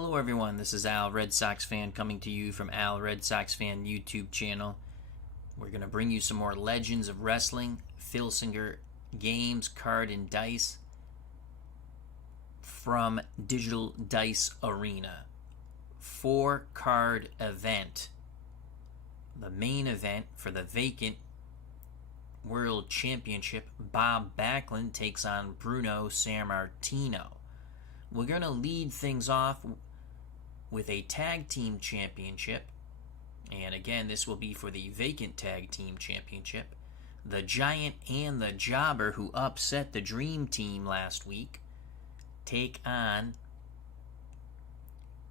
Hello everyone, this is Al RedSoxFan coming to you from Al RedSoxFan YouTube channel. We're going to bring you some more Legends of Wrestling, Filsinger games, card and dice from Digital Dice Arena. 4-card event. The main event for the Vacant World Championship, Bob Backlund takes on Bruno Sammartino. We're going to lead things off with a tag team championship. And again, this will be for the Vacant Tag Team Championship. The Giant and the Jobber, who upset the Dream Team last week, take on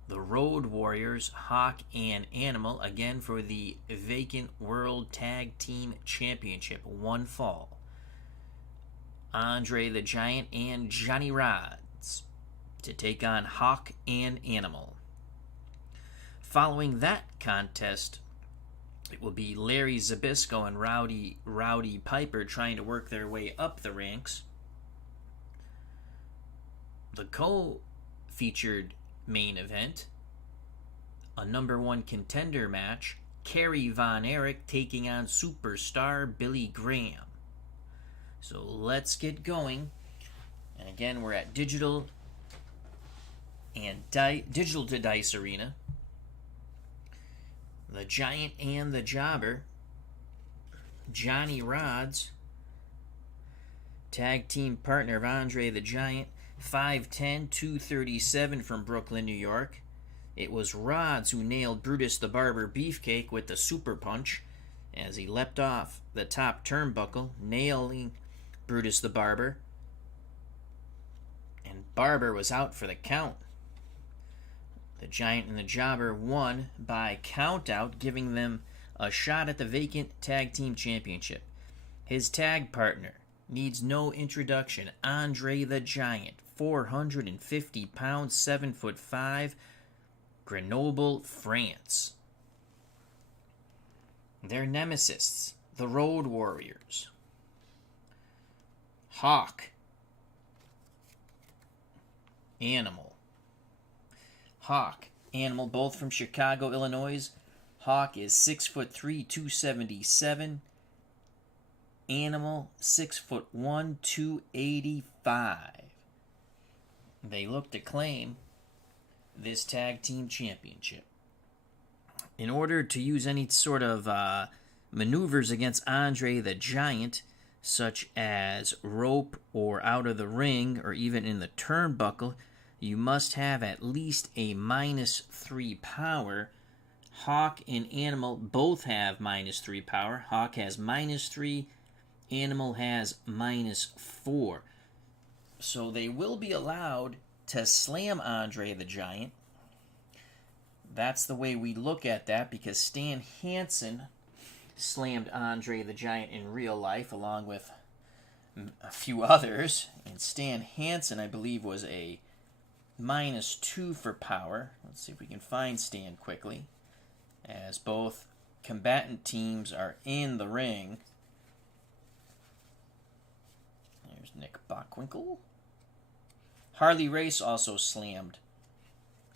the Road Warriors, Hawk and Animal, again for the Vacant World Tag Team Championship. One fall. Andre the Giant and Johnny Rodz to take on Hawk and Animal. Following that contest, it will be Larry Zbyszko and Rowdy Piper trying to work their way up the ranks. The co-featured main event, a number 1 contender match, Kerry Von Erich taking on superstar Billy Graham. So let's get going. And again, we're at Digital to Dice Arena. The Giant and the Jobber, Johnny Rodz, tag team partner of Andre the Giant, 5'10", 237 from Brooklyn, New York. It was Rodz who nailed Brutus the Barber Beefcake with the super punch as he leapt off the top turnbuckle, nailing Brutus the Barber. And Barber was out for the count. The Giant and the Jobber won by countout, giving them a shot at the Vacant Tag Team Championship. His tag partner needs no introduction, Andre the Giant, 450 pounds, 7'5", Grenoble, France. Their nemesis, the Road Warriors, Hawk, Animal. Hawk, Animal, both from Chicago, Illinois. Hawk is 6'3", 277. Animal, 6'1", 285. They look to claim this tag team championship. In order to use any sort of maneuvers against Andre the Giant, such as rope or out of the ring or even in the turnbuckle, you must have at least a -3 power. Hawk and Animal both have -3 power. Hawk has -3, Animal has -4. So they will be allowed to slam Andre the Giant. That's the way we look at that, because Stan Hansen slammed Andre the Giant in real life along with a few others. And Stan Hansen, I believe, was a -2 for power. Let's see if we can find Stan quickly, as both combatant teams are in the ring. There's Nick Bockwinkel. Harley Race also slammed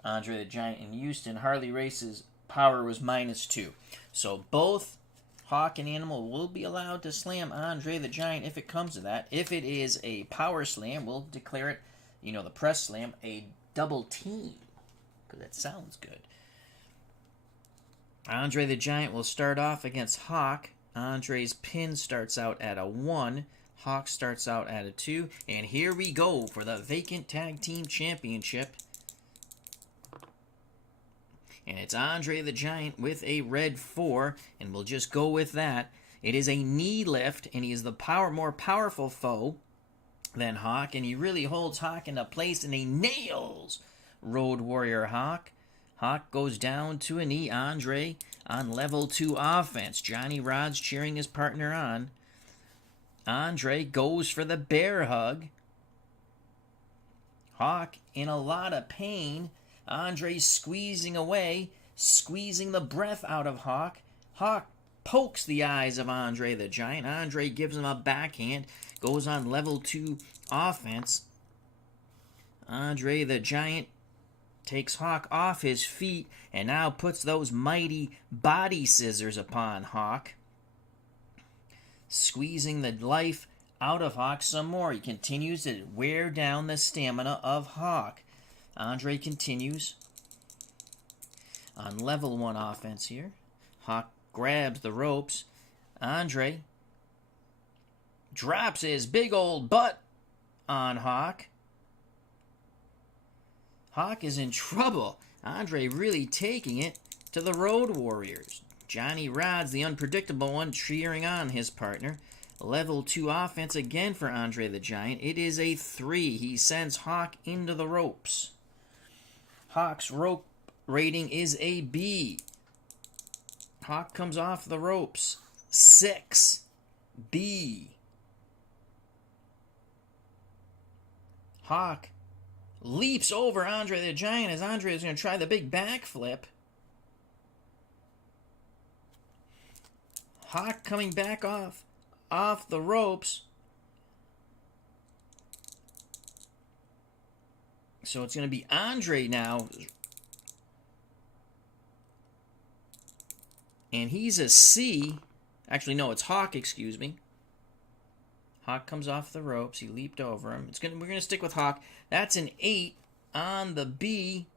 Andre the Giant in Houston. Harley Race's power was -2. So both Hawk and Animal will be allowed to slam Andre the Giant if it comes to that. If it is a power slam, we'll declare it, the press slam, a double team, because that sounds good. Andre the Giant will start off against Hawk. Andre's pin starts out at a 1. Hawk starts out at a 2. And here we go for the Vacant Tag Team Championship. And it's Andre the Giant with a red 4, and we'll just go with that. It is a knee lift, and he is the more powerful foe than Hawk, and he really holds Hawk into place, and he nails Road Warrior Hawk. Hawk goes down to a knee. Andre on level 2 offense. Johnny Rodz cheering his partner on. Andre goes for the bear hug. Hawk in a lot of pain. Andre squeezing away, squeezing the breath out of Hawk. Hawk pokes the eyes of Andre the Giant. Andre gives him a backhand, goes on level 2 offense. Andre the Giant Takes Hawk off his feet and now puts those mighty body scissors upon Hawk. Squeezing the life out of Hawk some more. He continues to wear down the stamina of Hawk. Andre continues on level 1 offense here. Hawk grabs the ropes. Andre drops his big old butt on Hawk. Hawk is in trouble. Andre really taking it to the Road Warriors. Johnny Rodz, the unpredictable one, cheering on his partner. Level 2 offense again for Andre the Giant. It is a 3. He sends Hawk into the ropes. Hawk's rope rating is a B. Hawk comes off the ropes. 6. B. Hawk leaps over Andre the Giant as Andre is going to try the big backflip. Hawk coming back off the ropes. So it's going to be Andre now. And he's a C. Actually, no, it's Hawk, excuse me. Hawk comes off the ropes. He leaped over him. We're going to stick with Hawk. That's an 8 on the B.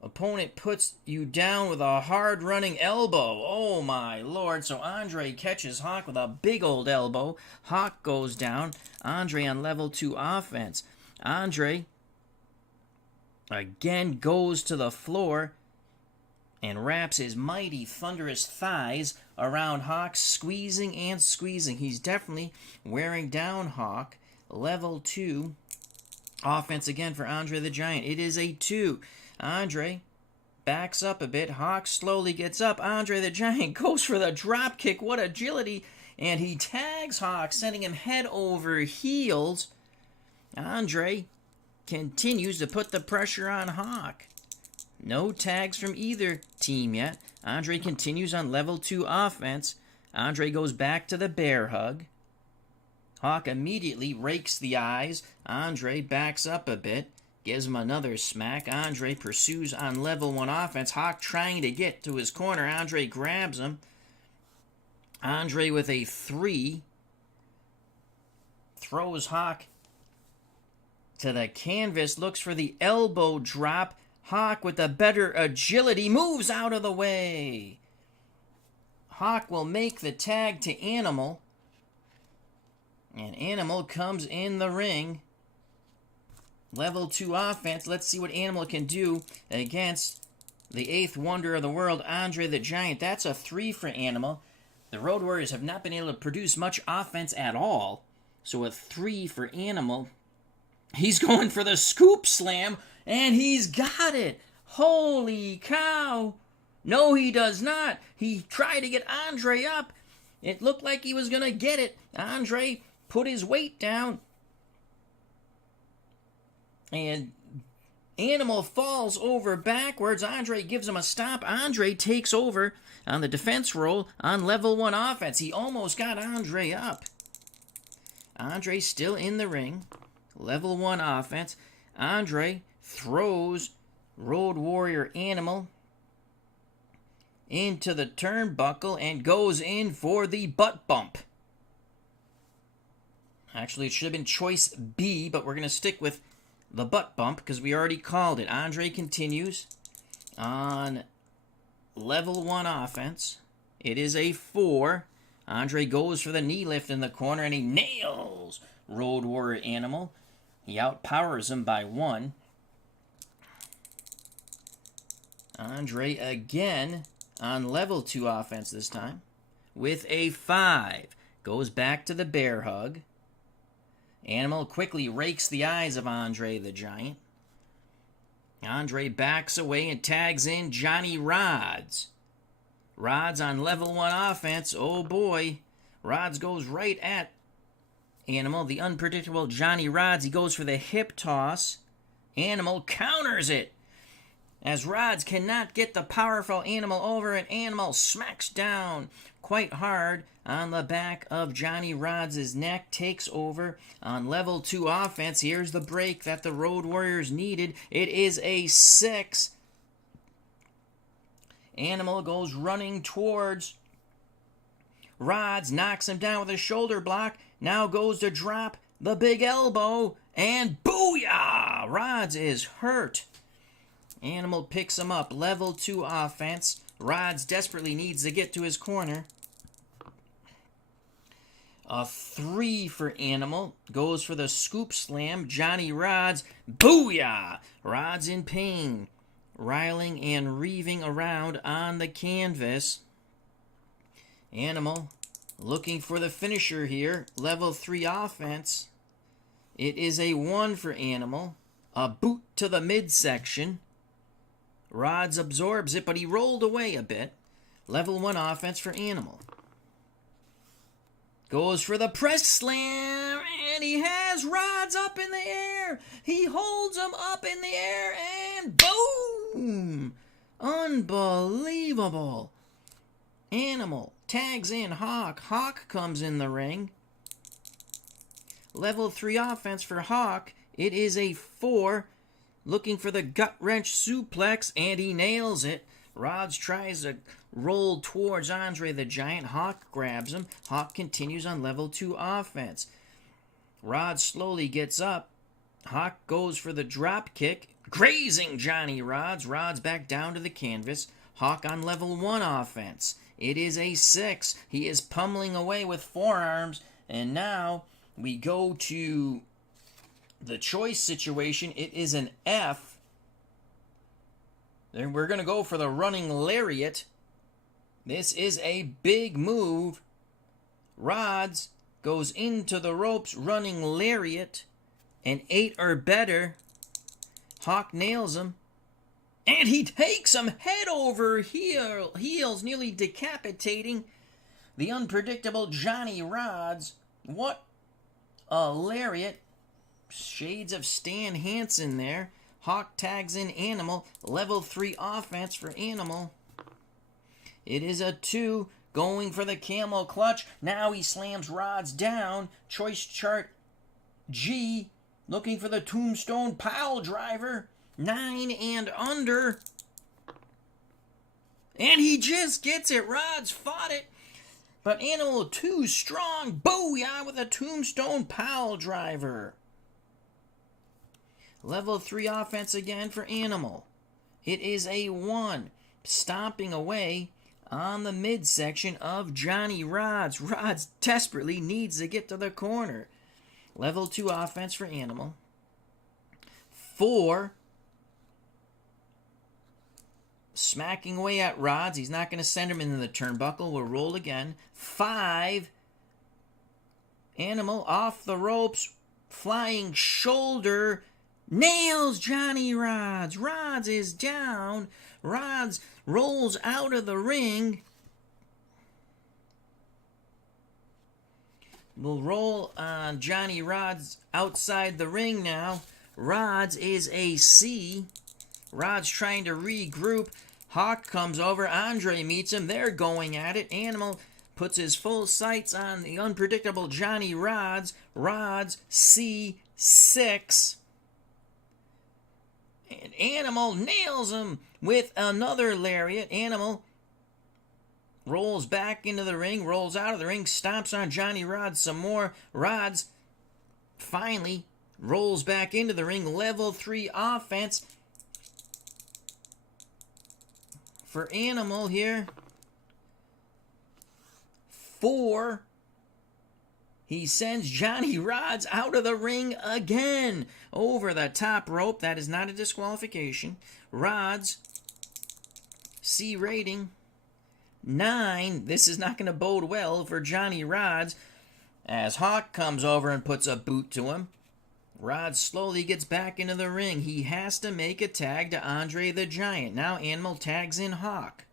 Opponent puts you down with a hard running elbow. Oh my lord. So Andre catches Hawk with a big old elbow. Hawk goes down. Andre on level 2 offense. Andre again goes to the floor and wraps his mighty thunderous thighs around Hawk, squeezing and squeezing. He's definitely wearing down Hawk. Level 2 offense again for Andre the Giant. It is a 2. Andre backs up a bit. Hawk slowly gets up. Andre the Giant goes for the drop kick. What agility. And he tags Hawk, sending him head over heels. Andre continues to put the pressure on Hawk. No tags from either team yet. Andre continues on level 2 offense. Andre goes back to the bear hug. Hawk immediately rakes the eyes. Andre backs up a bit. Gives him another smack. Andre pursues on level 1 offense. Hawk trying to get to his corner. Andre grabs him. Andre with a 3. Throws Hawk to the canvas. Looks for the elbow drop. Hawk with the better agility moves out of the way. Hawk will make the tag to Animal. And Animal comes in the ring. Level 2 offense. Let's see what Animal can do against the 8th wonder of the world, Andre the Giant. That's a 3 for Animal. The Road Warriors have not been able to produce much offense at all. So a 3 for Animal. He's going for the scoop slam, and he's got it. Holy cow. No, he does not. He tried to get Andre up. It looked like he was going to get it. Andre put his weight down. And Animal falls over backwards. Andre gives him a stop. Andre takes over on the defense roll on level 1 offense. He almost got Andre up. Andre still in the ring. Level 1 offense. Andre throws Road Warrior Animal into the turnbuckle and goes in for the butt bump. Actually, it should have been choice B, but we're going to stick with the butt bump because we already called it. Andre continues on level 1 offense. It is a 4. Andre goes for the knee lift in the corner and he nails Road Warrior Animal. He outpowers him by 1. Andre again on level 2 offense this time with a 5. Goes back to the bear hug. Animal quickly rakes the eyes of Andre the Giant. Andre backs away and tags in Johnny Rodz. Rodz on level 1 offense. Oh boy. Rodz goes right at Animal, the unpredictable Johnny Rodz. He goes for the hip toss. Animal counters it. As Rodz cannot get the powerful Animal over, and Animal smacks down quite hard on the back of Johnny Rodz' neck, takes over on level 2 offense. Here's the break that the Road Warriors needed. It is a 6. Animal goes running towards Rodz, knocks him down with a shoulder block, now goes to drop the big elbow, and booyah! Rodz is hurt. Animal picks him up, level 2 offense. Rodz desperately needs to get to his corner. A 3 for Animal. Goes for the scoop slam. Johnny Rodz. Booyah! Rodz in pain. Riling and reaving around on the canvas. Animal looking for the finisher here. Level 3 offense. It is a 1 for Animal. A boot to the midsection. Rodz absorbs it, but he rolled away a bit. Level 1 offense for Animal. Goes for the press slam, and he has Rodz up in the air. He holds him up in the air, and boom! Unbelievable. Animal tags in Hawk. Hawk comes in the ring. Level 3 offense for Hawk. It is a 4. Looking for the gut-wrench suplex, and he nails it. Rodz tries to roll towards Andre the Giant. Hawk grabs him. Hawk continues on level 2 offense. Rodz slowly gets up. Hawk goes for the drop kick, grazing Johnny Rodz. Rodz back down to the canvas. Hawk on level 1 offense. It is a 6. He is pummeling away with forearms, and now we go to the choice situation. It is an F. Then we're going to go for the running lariat. This is a big move. Rodz goes into the ropes, running lariat. An 8 or better. Hawk nails him. And he takes him head over heels, nearly decapitating the unpredictable Johnny Rodz. What a lariat. Shades of Stan Hansen there. Hawk tags in Animal. Level 3 offense for Animal. It is a 2. Going for the camel clutch. Now he slams Rodz down. Choice chart G. Looking for the tombstone pile driver. 9 and under. And he just gets it. Rodz fought it. But Animal too strong. Booyah with a tombstone pile driver. Level 3 offense again for Animal. It is a 1. Stomping away on the midsection of Johnny Rodz. Rodz desperately needs to get to the corner. Level 2 offense for Animal. 4. Smacking away at Rodz. He's not going to send him into the turnbuckle. We'll roll again. 5. Animal off the ropes. Flying shoulder. Nails Johnny Rodz. Rodz is down. Rodz rolls out of the ring. We'll roll on Johnny Rodz outside the ring now. Rodz is a C. Rodz trying to regroup. Hawk comes over. Andre meets him. They're going at it. Animal puts his full sights on the unpredictable Johnny Rodz. Rodz C6. And Animal nails him with another lariat. Animal rolls back into the ring, rolls out of the ring, stomps on Johnny Rodz some more. Rodz finally rolls back into the ring. Level 3 offense for Animal here. 4. He sends Johnny Rodz out of the ring again. Over the top rope. That is not a disqualification. Rodz, C rating, 9. This is not going to bode well for Johnny Rodz, as Hawk comes over and puts a boot to him. Rodz slowly gets back into the ring. He has to make a tag to Andre the Giant. Now Animal tags in Hawk.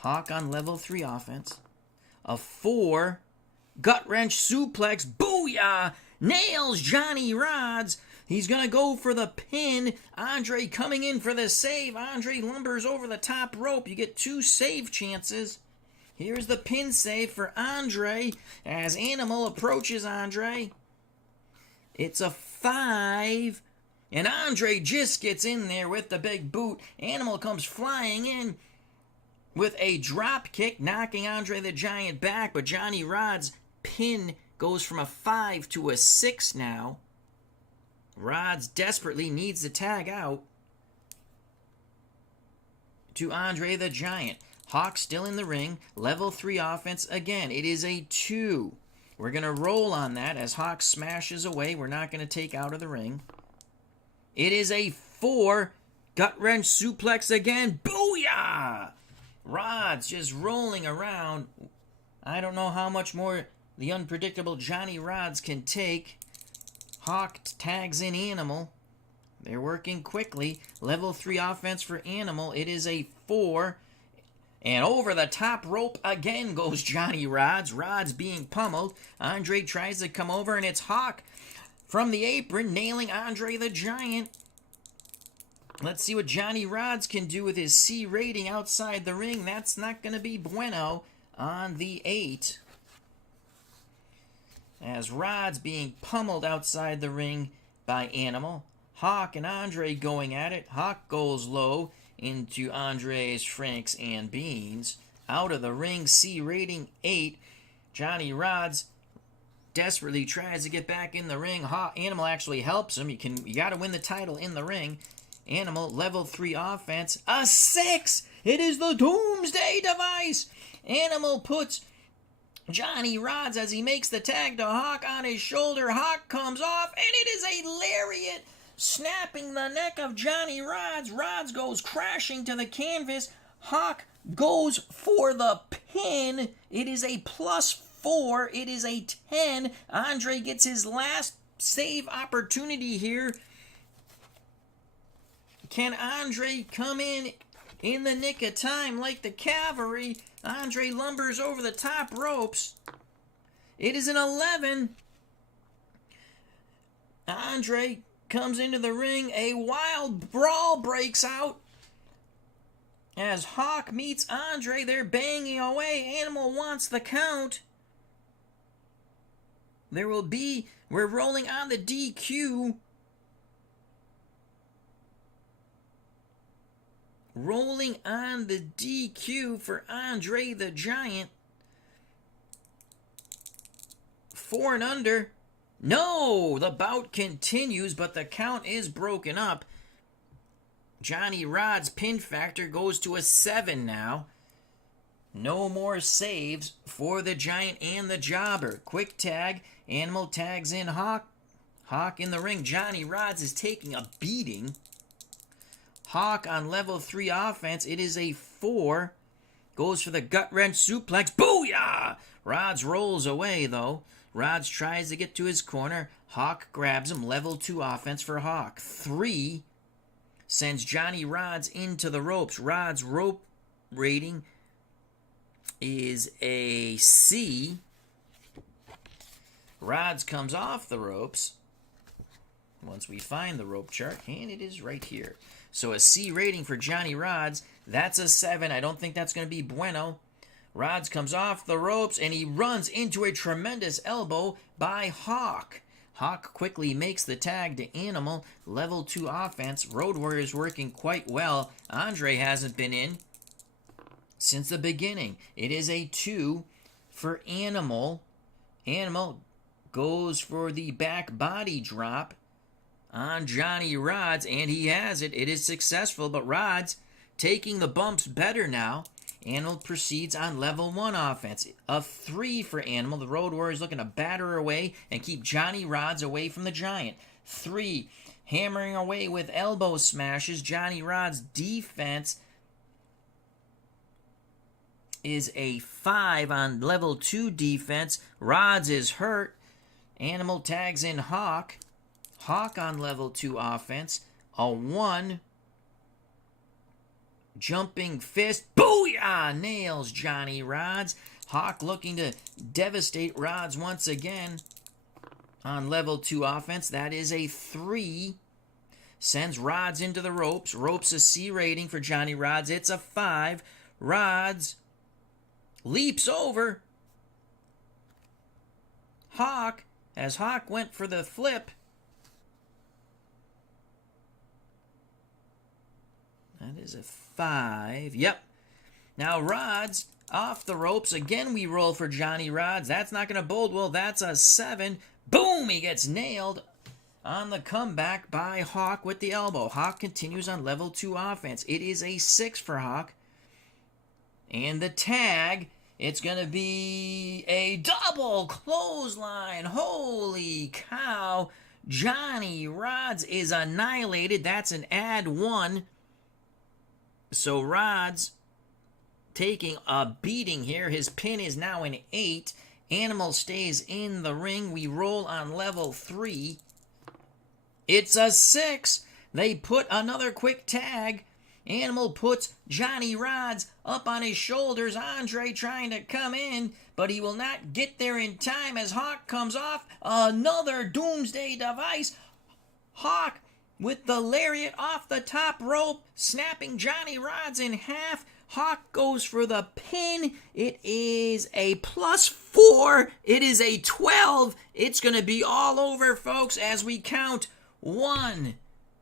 Hawk on level 3 offense. A 4. Gut wrench suplex. Booyah! Nails Johnny Rodz. He's going to go for the pin. Andre coming in for the save. Andre lumbers over the top rope. You get 2 save chances. Here's the pin save for Andre as Animal approaches Andre. It's a 5. And Andre just gets in there with the big boot. Animal comes flying in with a drop kick, knocking Andre the Giant back. But Johnny Rodz' pin goes from a 5 to a 6 now. Rodz desperately needs to tag out to Andre the Giant. Hawk still in the ring. Level 3 offense again. It is a 2. We're going to roll on that as Hawk smashes away. We're not going to take out of the ring. It is a 4. Gut wrench suplex again. Booyah! Rodz just rolling around. I don't know how much more the unpredictable Johnny Rodz can take. Hawk tags in Animal. They're working quickly. Level 3 offense for Animal. It is a 4. And over the top rope again goes Johnny Rodz. Rodz being pummeled. Andre tries to come over, and it's Hawk from the apron, nailing Andre the Giant. Let's see what Johnny Rodz can do with his C rating outside the ring. That's not going to be bueno on the 8. As Rodz being pummeled outside the ring by Animal. Hawk and Andre going at it. Hawk goes low into Andre's Franks and Beans. Out of the ring, C rating 8. Johnny Rodz desperately tries to get back in the ring. Animal actually helps him. You got to win the title in the ring. Animal, level 3 offense. A 6! It is the Doomsday Device! Animal puts Johnny Rodz as he makes the tag to Hawk on his shoulder. Hawk comes off, and it is a lariat, snapping the neck of Johnny Rodz. Rodz goes crashing to the canvas. Hawk goes for the pin. It is a +4. It is a 10. Andre gets his last save opportunity here. Can Andre come in the nick of time like the cavalry? Andre lumbers over the top ropes. It is an 11. Andre comes into the ring. A wild brawl breaks out as Hawk meets Andre. They're banging away. Animal wants the count. We're rolling on the DQ. Rolling on the DQ for Andre the Giant. 4 and under. No! The bout continues, but the count is broken up. Johnny Rodz' pin factor goes to a 7 now. No more saves for the Giant and the Jobber. Quick tag. Animal tags in Hawk. Hawk in the ring. Johnny Rodz is taking a beating. Hawk on level 3 offense. It is a 4. Goes for the gut wrench suplex. Booyah! Rodz rolls away, though. Rodz tries to get to his corner. Hawk grabs him. Level 2 offense for Hawk. 3 sends Johnny Rodz into the ropes. Rodz' rope rating is a C. Rodz comes off the ropes once we find the rope chart, and it is right here. So a C rating for Johnny Rodz. That's a 7. I don't think that's going to be bueno. Rodz comes off the ropes, and he runs into a tremendous elbow by Hawk. Hawk quickly makes the tag to Animal. Level 2 offense. Road Warriors working quite well. Andre hasn't been in since the beginning. It is a 2 for Animal. Animal goes for the back body drop on Johnny Rodz, and he has it. It is successful, but Rodz taking the bumps better now. Animal proceeds on level 1 offense. A 3 for Animal. The Road Warriors looking to batter away and keep Johnny Rodz away from the Giant. 3, hammering away with elbow smashes. Johnny Rodz' defense is a 5 on level 2 defense. Rodz is hurt. Animal tags in Hawk. Hawk on level 2 offense. A 1. Jumping fist. Booyah! Nails Johnny Rodz. Hawk looking to devastate Rodz once again. on level 2 offense. That is a 3. Sends Rodz into the ropes. Ropes a C rating for Johnny Rodz. It's a 5. Rodz leaps over Hawk as Hawk went for the flip. That is a 5. Yep. Now Rodz off the ropes. Again, we roll for Johnny Rodz. That's not going to bode well. That's a 7. Boom! He gets nailed on the comeback by Hawk with the elbow. Hawk continues on level 2 offense. It is a 6 for Hawk. And the tag, it's going to be a double clothesline. Holy cow. Johnny Rodz is annihilated. That's an add 1. So Rodz taking a beating here. His pin is now an 8. Animal stays in the ring. We roll on level 3. It's a 6. They put another quick tag. Animal puts Johnny Rodz up on his shoulders. Andre trying to come in, but he will not get there in time as Hawk comes off. Another Doomsday Device. Hawk with the lariat off the top rope, snapping Johnny Rodz in half. Hawk goes for the pin. It is a +4. It is a 12. It's going to be all over, folks, as we count 1,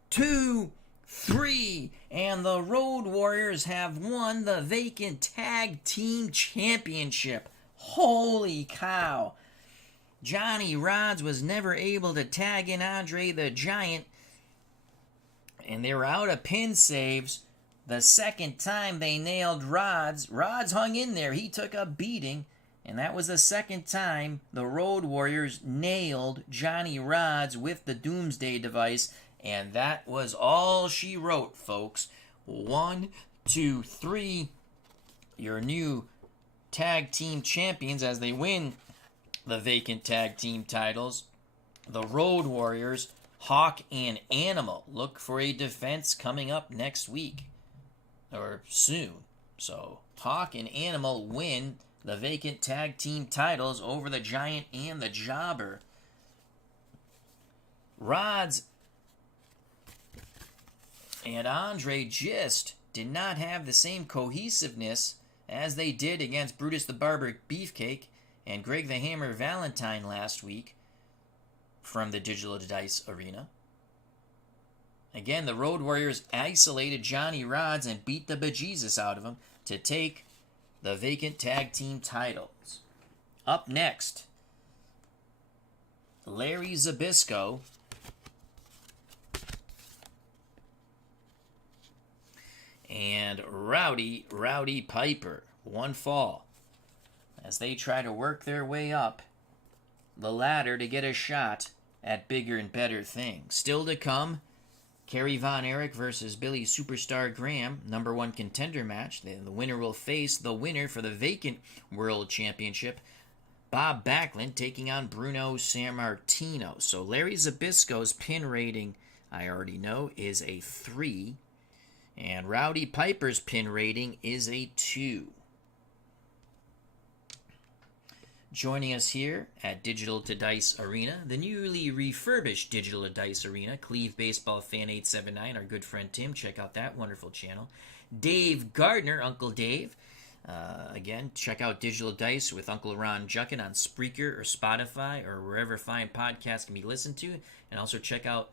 2, 3. And the Road Warriors have won the Vacant Tag Team Championship. Holy cow. Johnny Rodz was never able to tag in Andre the Giant, and they were out of pin saves. The second time they nailed Rodz, Rodz hung in there. He took a beating, and that was the second time the Road Warriors nailed Johnny Rodz with the Doomsday Device, and that was all she wrote, folks. 1, 2, 3, your new tag team champions as they win the Vacant Tag Team titles. The Road Warriors, Hawk and Animal. Look for a defense coming up next week. Or soon. So, Hawk and Animal win the Vacant Tag Team titles over the Giant and the Jobber. Rodz and Andre just did not have the same cohesiveness as they did against Brutus the Barber Beefcake and Greg the Hammer Valentine last week from the Digital Dice Arena. Again, the Road Warriors isolated Johnny Rodz and beat the bejesus out of him to take the Vacant Tag Team titles. Up next, Larry Zbyszko and Rowdy Piper. One fall as they try to work their way up the ladder to get a shot at bigger and better things. Still to come, Kerry Von Erich versus Billy Superstar Graham, #1 contender match. The winner will face the winner for the Vacant World Championship, Bob Backlund, taking on Bruno Sammartino. So Larry Zbyszko's pin rating, I already know, is a 3. And Rowdy Piper's pin rating is a 2. Joining us here at Digital to Dice Arena, the newly refurbished Digital to Dice Arena, Cleve Baseball Fan 879, our good friend Tim. Check out that wonderful channel. Dave Gardner, Uncle Dave. Again, check out Digital Dice with Uncle Ron Juckin on Spreaker or Spotify or wherever fine podcasts can be listened to. And also check out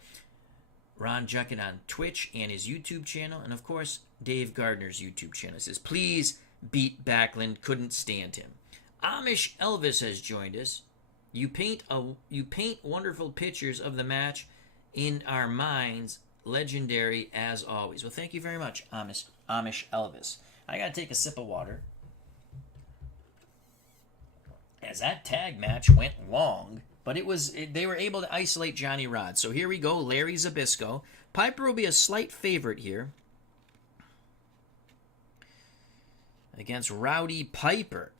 Ron Juckin on Twitch and his YouTube channel. And of course, Dave Gardner's YouTube channel. It says, please beat Backlund, couldn't stand him. Amish Elvis has joined us. You paint wonderful pictures of the match in our minds. Legendary as always. Well, thank you very much, Amish Elvis. I gotta take a sip of water, as that tag match went long, but they were able to isolate Johnny Rodz. So here we go, Larry Zbyszko. Piper will be a slight favorite here against Rowdy Piper.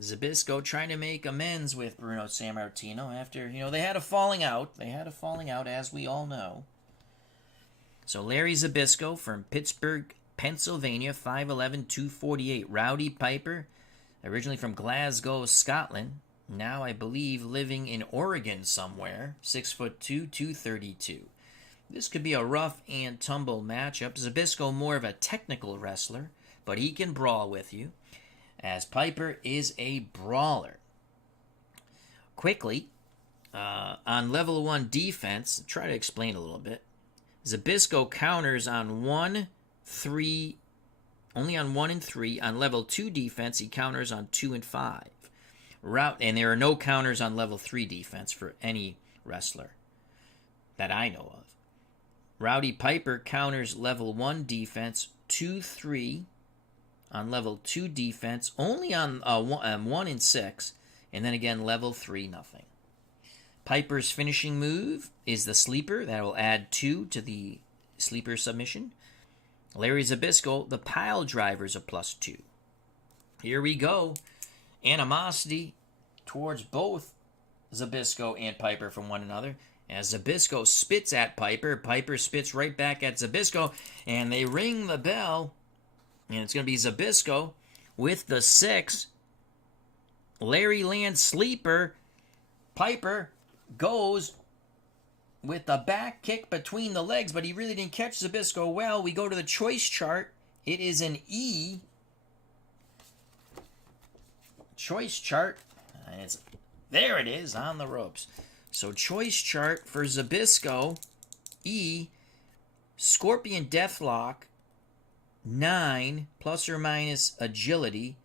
Zbyszko trying to make amends with Bruno Sammartino after, they had a falling out. They had a falling out, as we all know. So Larry Zbyszko from Pittsburgh, Pennsylvania, 5'11", 248. Rowdy Piper, originally from Glasgow, Scotland, now I believe living in Oregon somewhere. 6'2", 232. This could be a rough and tumble matchup. Zbyszko more of a technical wrestler, but he can brawl with you, as Piper is a brawler. Quickly, on level 1 defense, try to explain a little bit. Zbyszko counters on 1, 3, only on 1 and 3. On level 2 defense, he counters on 2 and 5. And there are no counters on level 3 defense for any wrestler that I know of. Rowdy Piper counters level 1 defense 2, 3 on level 2 defense, only on 1 and 6, and then again level 3, nothing. Piper's finishing move is the sleeper. That will add 2 to the sleeper submission. Larry Zbyszko, the pile driver's a +2. Here we go. Animosity towards both Zbyszko and Piper from one another. As Zbyszko spits at Piper, Piper spits right back at Zbyszko, and they ring the bell, and it's going to be Zbyszko with the 6. Larry lands sleeper. Piper goes with the back kick between the legs, but he really didn't catch Zbyszko well. We go to the choice chart. It is an E. Choice chart. There it is on the ropes. So choice chart for Zbyszko, E, Scorpion Deathlock, 9, plus or minus agility.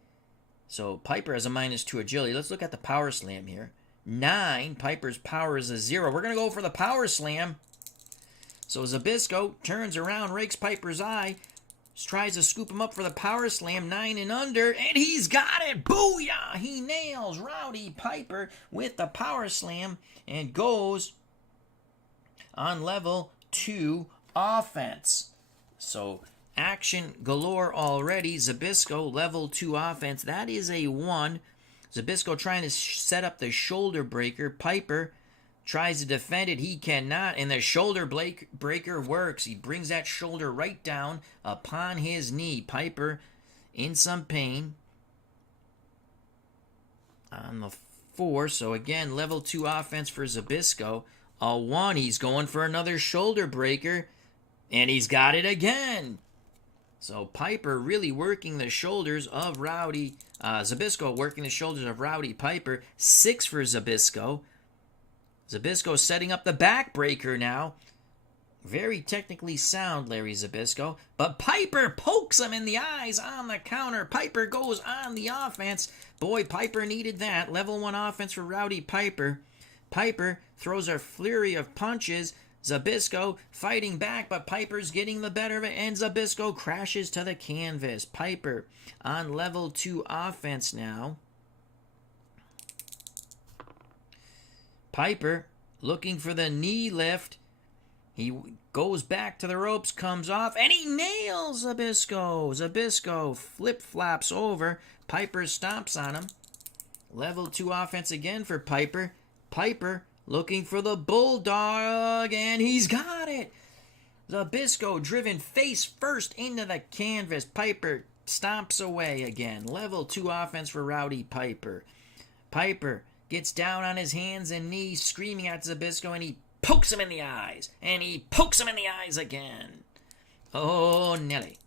So Piper has a -2 agility. Let's look at the power slam here. 9, Piper's power is a 0. We're going to go for the power slam. So Zbyszko turns around, rakes Piper's eye, tries to scoop him up for the power slam, 9 and under, and he's got it! Booyah! He nails Rowdy Piper with the power slam and goes on level 2 offense. So action galore already. Zbyszko, level 2 offense. That is a 1. Zbyszko trying to set up the shoulder breaker. Piper tries to defend it. He cannot, and the shoulder breaker works. He brings that shoulder right down upon his knee. Piper in some pain on the 4. So again, level 2 offense for Zbyszko. A 1. He's going for another shoulder breaker, and he's got it again. So Piper really working the shoulders of Rowdy. Zbyszko working the shoulders of Rowdy Piper. 6 for Zbyszko. Zbyszko setting up the backbreaker now. Very technically sound, Larry Zbyszko. But Piper pokes him in the eyes on the counter. Piper goes on the offense. Boy, Piper needed that. Level 1 offense for Rowdy Piper. Piper throws a flurry of punches. Zbyszko fighting back, but Piper's getting the better of it, and Zbyszko crashes to the canvas. Piper on level 2 offense now. Piper looking for the knee lift. He goes back to the ropes, comes off, and he nails Zbyszko. Zbyszko flip-flops over. Piper stomps on him. Level 2 offense again for Piper. Piper looking for the bulldog, and he's got it. Zbyszko driven face first into the canvas. Piper stomps away again. Level 2 offense for Rowdy Piper. Piper gets down on his hands and knees, screaming at Zbyszko, and he pokes him in the eyes. And he pokes him in the eyes again. Oh, Nelly.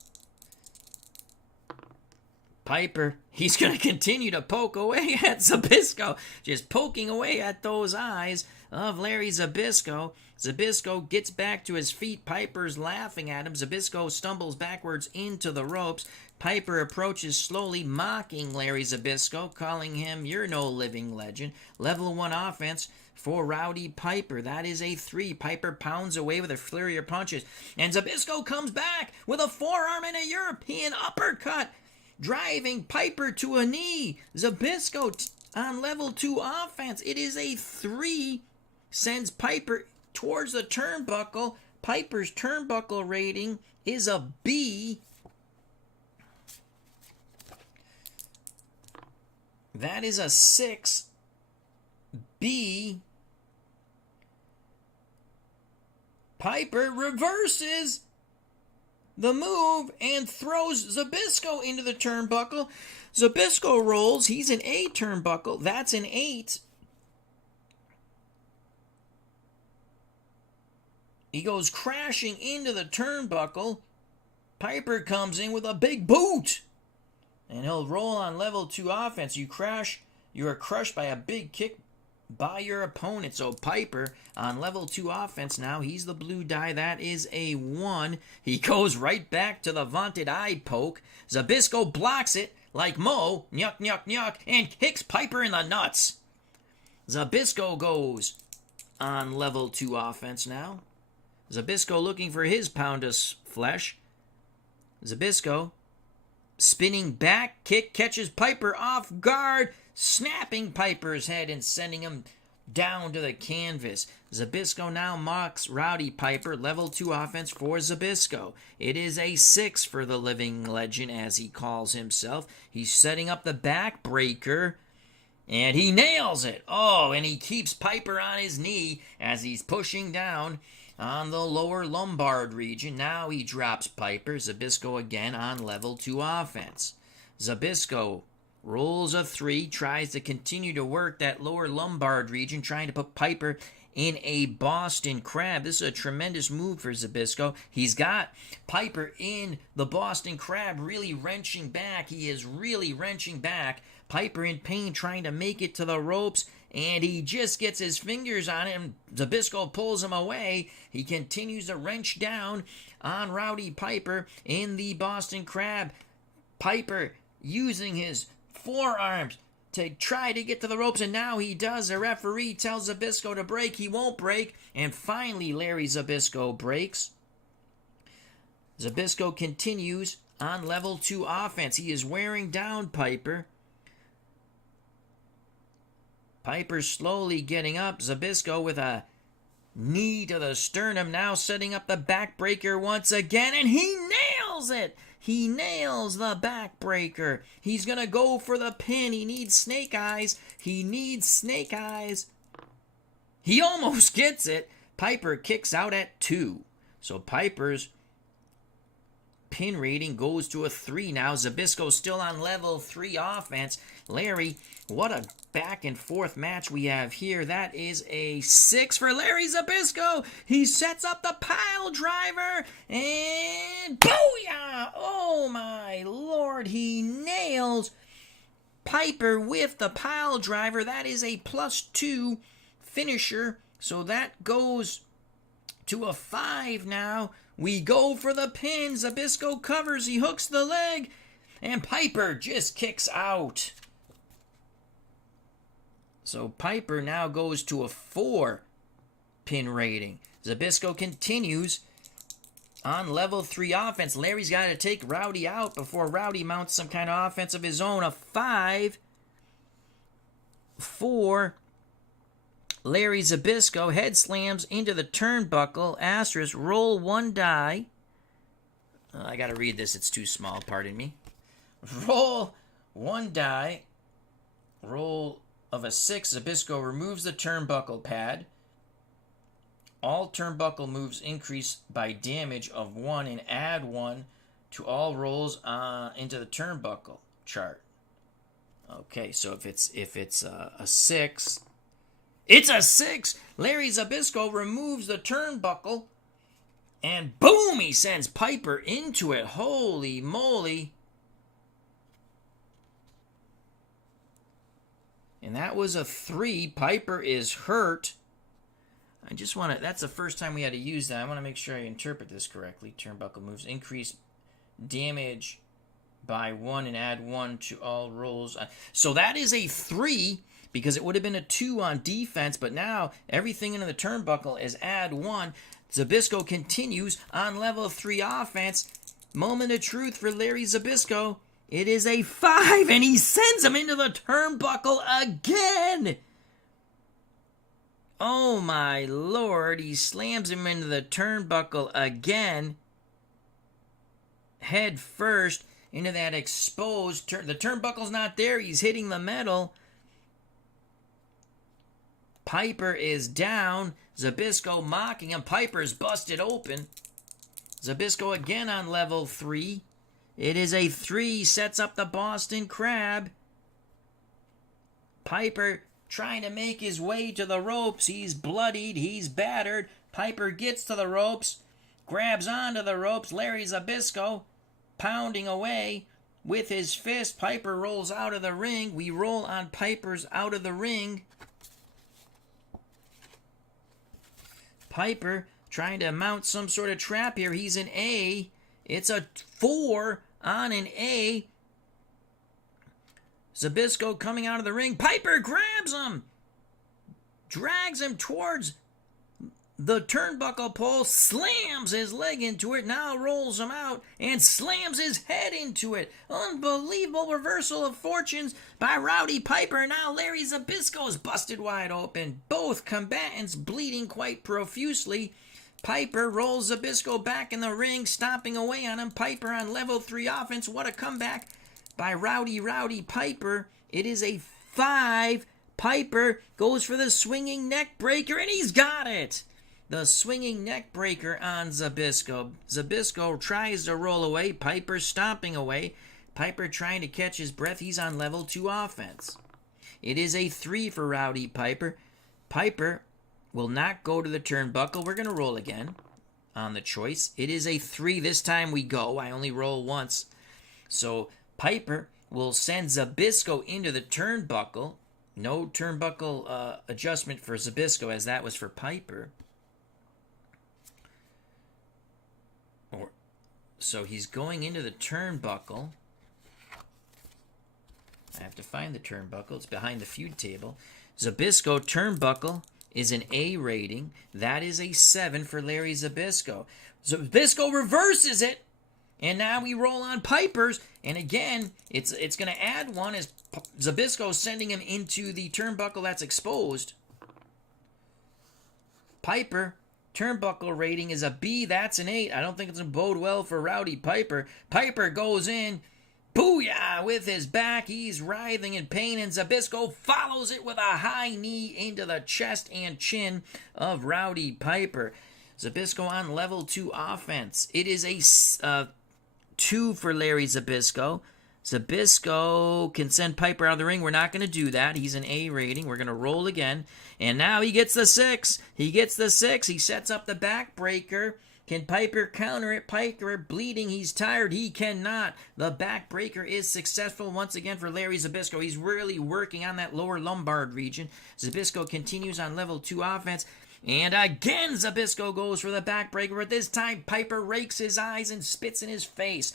Piper, he's going to continue to poke away at Zbyszko. Just poking away at those eyes of Larry Zbyszko. Zbyszko gets back to his feet. Piper's laughing at him. Zbyszko stumbles backwards into the ropes. Piper approaches slowly, mocking Larry Zbyszko, calling him, "You're no living legend." Level 1 offense for Rowdy Piper. That is a 3. Piper pounds away with a flurry of punches. And Zbyszko comes back with a forearm and a European uppercut, driving Piper to a knee. Zbyszko on level 2 offense. It is a 3. Sends Piper towards the turnbuckle. Piper's turnbuckle rating is a B. That is a 6. B. Piper reverses. the move and throws Zbyszko into the turnbuckle. Zbyszko rolls. He's an 8 turnbuckle. That's an 8. He goes crashing into the turnbuckle. Piper comes in with a big boot. And he'll roll on level 2 offense. You are crushed by a big kick by your opponent. So Piper on level 2 offense now. He's the blue die. That is a 1. He goes right back to the vaunted eye poke. Zbyszko blocks it like Mo. Nyuk, nyuk, nyuk. And kicks Piper in the nuts. Zbyszko goes on level 2 offense now. Zbyszko looking for his pound of flesh. Zbyszko spinning back kick catches Piper off guard, snapping Piper's head and sending him down to the canvas. Zbyszko now mocks Rowdy Piper. Level 2 offense for Zbyszko. It is a 6 for the living legend, as he calls himself. He's setting up the backbreaker, and he nails it. Oh, and he keeps Piper on his knee as he's pushing down on the lower lumbar region. Now he drops Piper. Zbyszko again on level 2 offense. Zbyszko rolls a 3, tries to continue to work that lower lumbar region, trying to put Piper in a Boston Crab. This is a tremendous move for Zbyszko. He's got Piper in the Boston Crab, really wrenching back. He is really wrenching back. Piper in pain, trying to make it to the ropes, and he just gets his fingers on him. Zbyszko pulls him away. He continues to wrench down on Rowdy Piper in the Boston Crab. Piper using his forearms to try to get to the ropes, and now he does. The referee tells Zbyszko to break. He won't break, and finally Larry Zbyszko breaks. Zbyszko continues on level 2 offense. He is wearing down Piper. Piper slowly getting up. Zbyszko with a knee to the sternum, now setting up the backbreaker once again, and he nails it! He nails the backbreaker. He's going to go for the pin. He needs snake eyes. He needs snake eyes. He almost gets it. Piper kicks out at 2. So Piper's pin rating goes to a 3 now. Zbyszko still on level 3 offense. Larry, what a back and forth match we have here. That is a 6 for Larry Zbyszko. He sets up the pile driver and booyah! Oh my lord, he nails Piper with the pile driver. That is a +2 finisher. So that goes to a 5 now. We go for the pin. Zbyszko covers. He hooks the leg. And Piper just kicks out. So Piper now goes to a 4 pin rating. Zbyszko continues on level 3 offense. Larry's got to take Rowdy out before Rowdy mounts some kind of offense of his own. A 5 for Larry Zbyszko. Head slams into the turnbuckle. Asterisk, roll 1 die. I got to read this. It's too small. Pardon me. Roll 1 die. Roll of a 6. Zbyszko removes the turnbuckle pad. All turnbuckle moves increase by damage of 1 and add 1 to all rolls into the turnbuckle chart. Okay, so if it's a 6, it's a 6. Larry Zbyszko removes the turnbuckle, and boom, he sends Piper into it. Holy moly! And that was a 3. Piper is hurt. I just want to... That's the first time we had to use that. I want to make sure I interpret this correctly. Turnbuckle moves increase damage by 1 and add 1 to all rolls. So that is a 3 because it would have been a 2 on defense. But now everything into the turnbuckle is add 1. Zbyszko continues on level 3 offense. Moment of truth for Larry Zbyszko. It is a 5, and he sends him into the turnbuckle again. Oh my lord, he slams him into the turnbuckle again. Head first into that exposed the turnbuckle's not there. He's hitting the metal. Piper is down. Zbyszko mocking him. Piper's busted open. Zbyszko again on level 3. It is a 3, sets up the Boston Crab. Piper trying to make his way to the ropes. He's bloodied, he's battered. Piper gets to the ropes, grabs onto the ropes. Larry Zbyszko pounding away with his fist. Piper rolls out of the ring. We roll on Piper's out of the ring. Piper trying to mount some sort of trap here. He's an A. It's a 4 on an A. Zbyszko coming out of the ring. Piper grabs him. Drags him towards the turnbuckle pole. Slams his leg into it. Now rolls him out and slams his head into it. Unbelievable reversal of fortunes by Rowdy Piper. Now Larry Zbyszko is busted wide open. Both combatants bleeding quite profusely. Piper rolls Zbyszko back in the ring, stomping away on him. Piper on level 3 offense. What a comeback by Rowdy Piper. It is a 5. Piper goes for the swinging neck breaker, and he's got it. The swinging neck breaker on Zbyszko. Zbyszko tries to roll away. Piper stomping away. Piper trying to catch his breath. He's on level 2 offense. It is a 3 for Rowdy Piper. Piper will not go to the turnbuckle. We're going to roll again on the choice. It is a 3. This time we go. I only roll once. So Piper will send Zbyszko into the turnbuckle. No turnbuckle adjustment for Zbyszko, as that was for Piper. So he's going into the turnbuckle. I have to find the turnbuckle. It's behind the feud table. Zbyszko turnbuckle is an A rating. That is a 7 for Larry Zbyszko. Zbyszko reverses it. And now we roll on Piper's. And again, it's going to add 1 as Zbyszko sending him into the turnbuckle that's exposed. Piper, turnbuckle rating is a B. That's an 8. I don't think it's going to bode well for Rowdy Piper. Piper goes in. Booyah! With his back. He's writhing in pain. And Zbyszko follows it with a high knee into the chest and chin of Rowdy Piper. Zbyszko on level 2 offense. It is a 2 for Larry Zbyszko. Zbyszko can send Piper out of the ring. We're not going to do that. He's an A rating. We're going to roll again. And now he gets the 6. He gets the 6. He sets up the backbreaker. Can Piper counter it? Piper bleeding. He's tired. He cannot. The backbreaker is successful once again for Larry Zbyszko. He's really working on that lower lumbar region. Zbyszko continues on level 2 offense. And again, Zbyszko goes for the backbreaker. But this time, Piper rakes his eyes and spits in his face.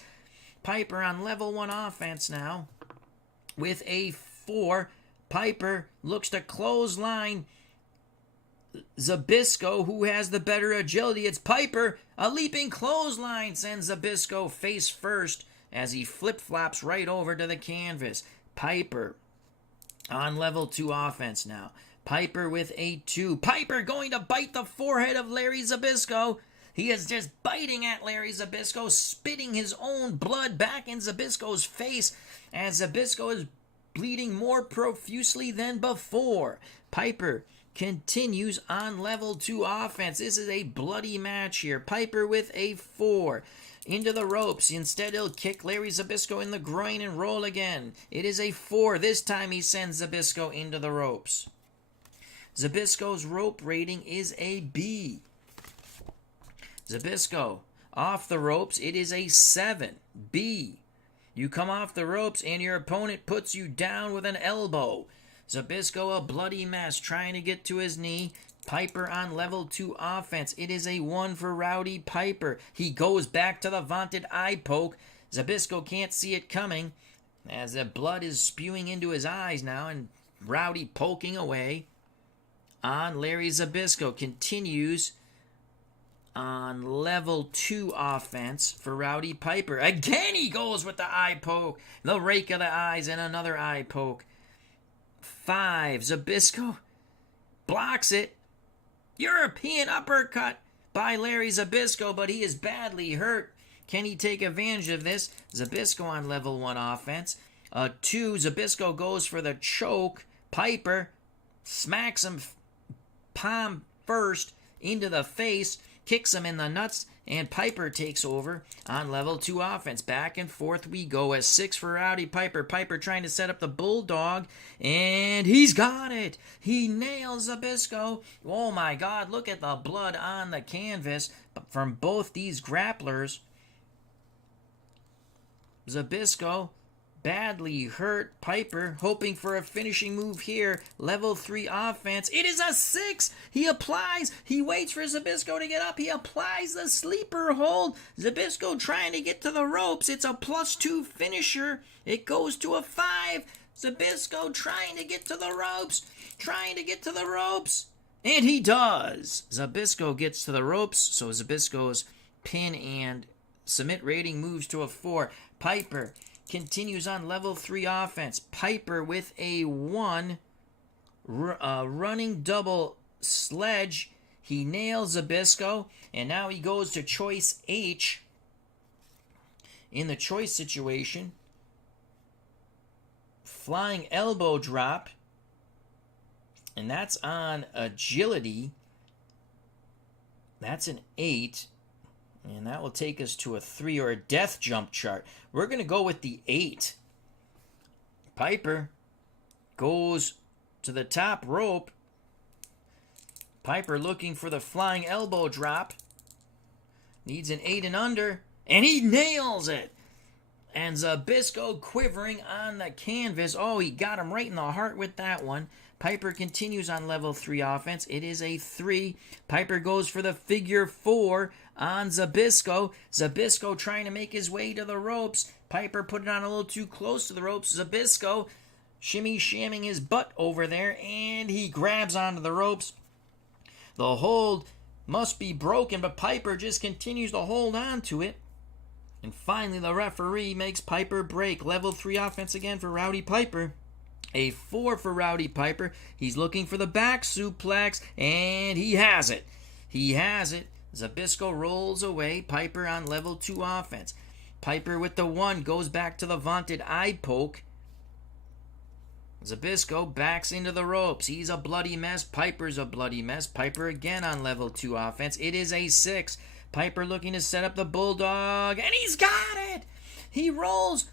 Piper on level 1 offense now with a 4. Piper looks to clothesline Zbyszko, who has the better agility. It's Piper. A leaping clothesline sends Zbyszko face first as he flip-flops right over to the canvas. Piper on level 2 offense now. Piper with a 2. Piper going to bite the forehead of Larry Zbyszko. He is just biting at Larry Zbyszko, spitting his own blood back in Zbyszko's face as Zbyszko is bleeding more profusely than before. Piper continues on level 2 offense. This is a bloody match here. Piper with a 4. Into the ropes. Instead, he'll kick Larry Zbyszko in the groin and roll again. It is a 4. This time he sends Zbyszko into the ropes. Zbyszko's rope rating is a B. Zbyszko off the ropes. It is a 7. B. You come off the ropes and your opponent puts you down with an elbow. Zbyszko a bloody mess trying to get to his knee. Piper on level 2 offense. It is a 1 for Rowdy Piper. He goes back to the vaunted eye poke. Zbyszko can't see it coming as the blood is spewing into his eyes now, and Rowdy poking away on Larry Zbyszko. Continues on level 2 offense for Rowdy Piper. Again he goes with the eye poke. The rake of the eyes and another eye poke. 5. Zbyszko blocks it. European uppercut by Larry Zbyszko, but he is badly hurt. Can he take advantage of this? Zbyszko on level 1 offense. 2. Zbyszko goes for the choke. Piper smacks him palm first into the face. kicks him in the nuts, and Piper takes over on level 2 offense. Back and forth we go as 6 for Rowdy Piper. Piper trying to set up the Bulldog, and he's got it. He nails Zbyszko. Oh my God, look at the blood on the canvas from both these grapplers. Zbyszko badly hurt. Piper hoping for a finishing move here. Level 3 offense. It is a 6. He applies. He waits for Zbyszko to get up. He applies the sleeper hold. Zbyszko trying to get to the ropes. It's a +2 finisher. It goes to a 5. Zbyszko trying to get to the ropes. Trying to get to the ropes. And he does. Zbyszko gets to the ropes. So Zbyszko's pin and submit rating moves to a 4. Piper continues on level 3 offense. Piper with a 1. Running double sledge. He nails Zbyszko. And now he goes to choice H. In the choice situation, flying elbow drop. And that's on agility. That's an 8. And that will take us to a 3 or a death jump chart. We're going to go with the 8. Piper goes to the top rope. Piper looking for the flying elbow drop. Needs an 8 and under. And he nails it. And Zbyszko quivering on the canvas. Oh, he got him right in the heart with that one. Piper continues on level 3 offense. It is a 3. Piper goes for the figure 4 on Zbyszko. Zbyszko trying to make his way to the ropes. Piper put it on a little too close to the ropes. Zbyszko shimmy-shamming his butt over there, and he grabs onto the ropes. The hold must be broken, but Piper just continues to hold on to it. And finally, the referee makes Piper break. Level 3 offense again for Rowdy Piper. A 4 for Rowdy Piper. He's looking for the back suplex, and he has it. He has it. Zbyszko rolls away. Piper on level 2 offense. Piper with the 1 goes back to the vaunted eye poke. Zbyszko backs into the ropes. He's a bloody mess. Piper's a bloody mess. Piper again on level 2 offense. It is a 6. Piper looking to set up the Bulldog, and he's got it! He rolls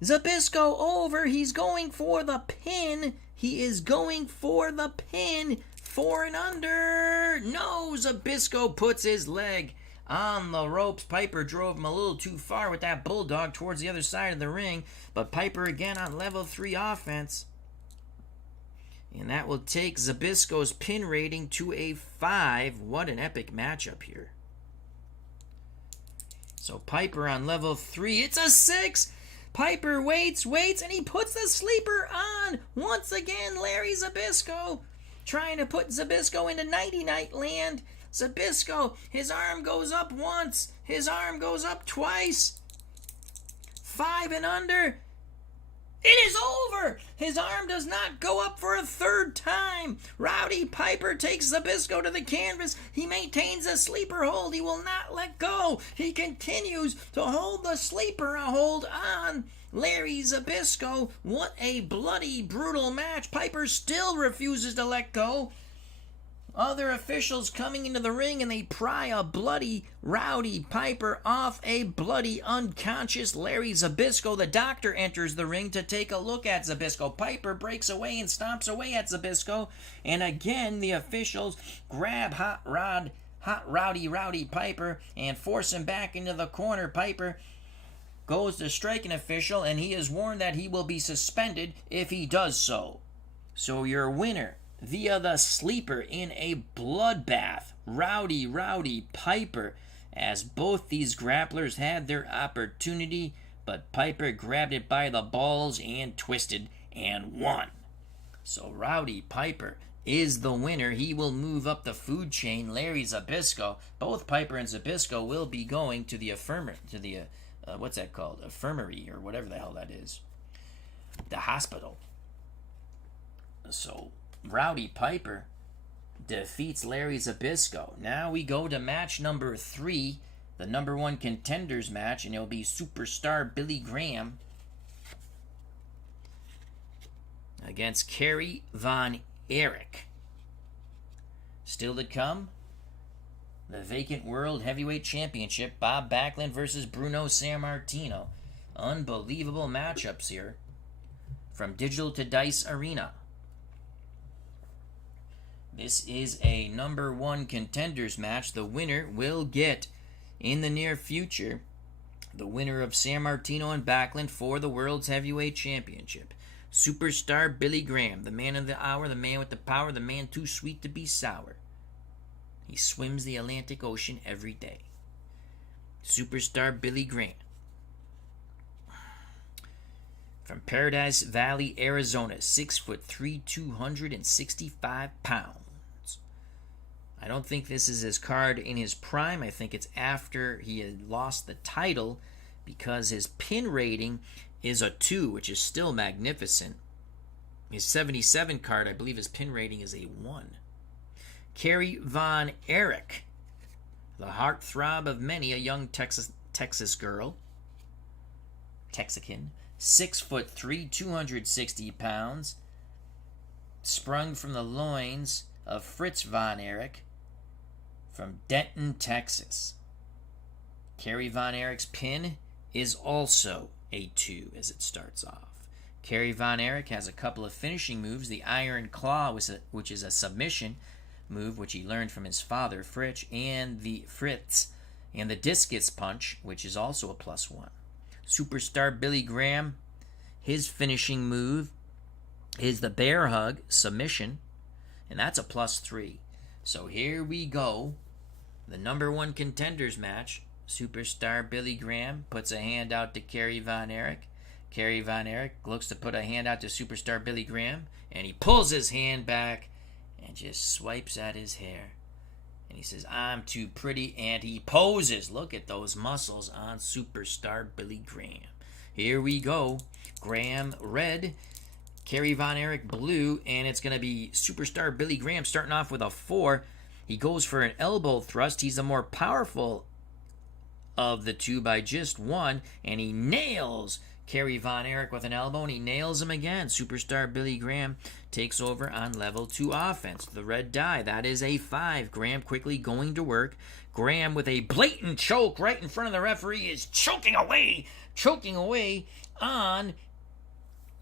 Zbyszko over. He's going for the pin. He is going for the pin. 4 and under. No, Zbyszko puts his leg on the ropes. Piper drove him a little too far with that Bulldog towards the other side of the ring. But Piper again on level 3 offense. And that will take Zbyszko's pin rating to a 5. What an epic matchup here. So Piper on level 3. It's a 6. Piper waits, and he puts the sleeper on. Once again, Larry Zbyszko trying to put Zbyszko into nighty-night land. Zbyszko, his arm goes up once. His arm goes up twice. 5 and under. It is over! His arm does not go up for a 3rd time. Rowdy Piper takes Zbyszko to the canvas. He maintains a sleeper hold. He will not let go. He continues to hold the sleeper hold on Larry Zbyszko. What a bloody, brutal match. Piper still refuses to let go. Other officials coming into the ring, and they pry a bloody Rowdy Piper off a bloody unconscious Larry Zbyszko. The doctor enters the ring to take a look at Zbyszko. Piper breaks away and stomps away at Zbyszko. And again, the officials grab Hot Rowdy Piper and force him back into the corner. Piper goes to strike an official, and he is warned that he will be suspended if he does so. So your winner, via the sleeper in a bloodbath, Rowdy Piper, as both these grapplers had their opportunity, but Piper grabbed it by the balls and twisted and won. So Rowdy Piper is the winner. He will move up the food chain. Larry Zbyszko, both Piper and Zbyszko will be going to the what's that called? Infirmary, or whatever the hell that is. The hospital. So Rowdy Piper defeats Larry Zbyszko. Now we go to match number 3, the number 1 contenders match, and it'll be Superstar Billy Graham against Kerry Von Erich. Still to come, the Vacant World Heavyweight Championship. Bob Backlund versus Bruno Sammartino. Unbelievable matchups here from Digital to Dice Arena. This is a number 1 contenders match. The winner will get, in the near future, the winner of Sammartino and Backlund for the World's Heavyweight Championship. Superstar Billy Graham, the man of the hour, the man with the power, the man too sweet to be sour. He swims the Atlantic Ocean every day. Superstar Billy Graham. From Paradise Valley, Arizona, 6'3", 265 pounds. I don't think this is his card in his prime. I think it's after he had lost the title, because his pin rating is a 2, which is still magnificent. His 77 card, I believe his pin rating is a 1. Kerry Von Erich, the heartthrob of many a young Texas girl. Texican. 6'3", 260 pounds. Sprung from the loins of Fritz Von Erich from Denton, Texas. Kerry Von Erich's pin is also a 2 as it starts off. Kerry Von Erich has a couple of finishing moves. The Iron Claw, which is a submission move, which he learned from his father, Fritz, and the Discus Punch, which is also a +1. Superstar Billy Graham, his finishing move is the Bear Hug submission, and that's a +3. So here we go. The number 1 contenders match. Superstar Billy Graham puts a hand out to Kerry Von Erich. Kerry Von Erich looks to put a hand out to Superstar Billy Graham, and he pulls his hand back and just swipes at his hair. And he says, "I'm too pretty," and he poses. Look at those muscles on Superstar Billy Graham. Here we go. Graham red, Kerry Von Erich blue, and it's going to be Superstar Billy Graham starting off with a 4. He goes for an elbow thrust. He's the more powerful of the two by just 1, and he nails Kerry Von Erich with an elbow, and he nails him again. Superstar Billy Graham takes over on level 2 offense. The red die, that is a 5. Graham quickly going to work. Graham with a blatant choke right in front of the referee is choking away on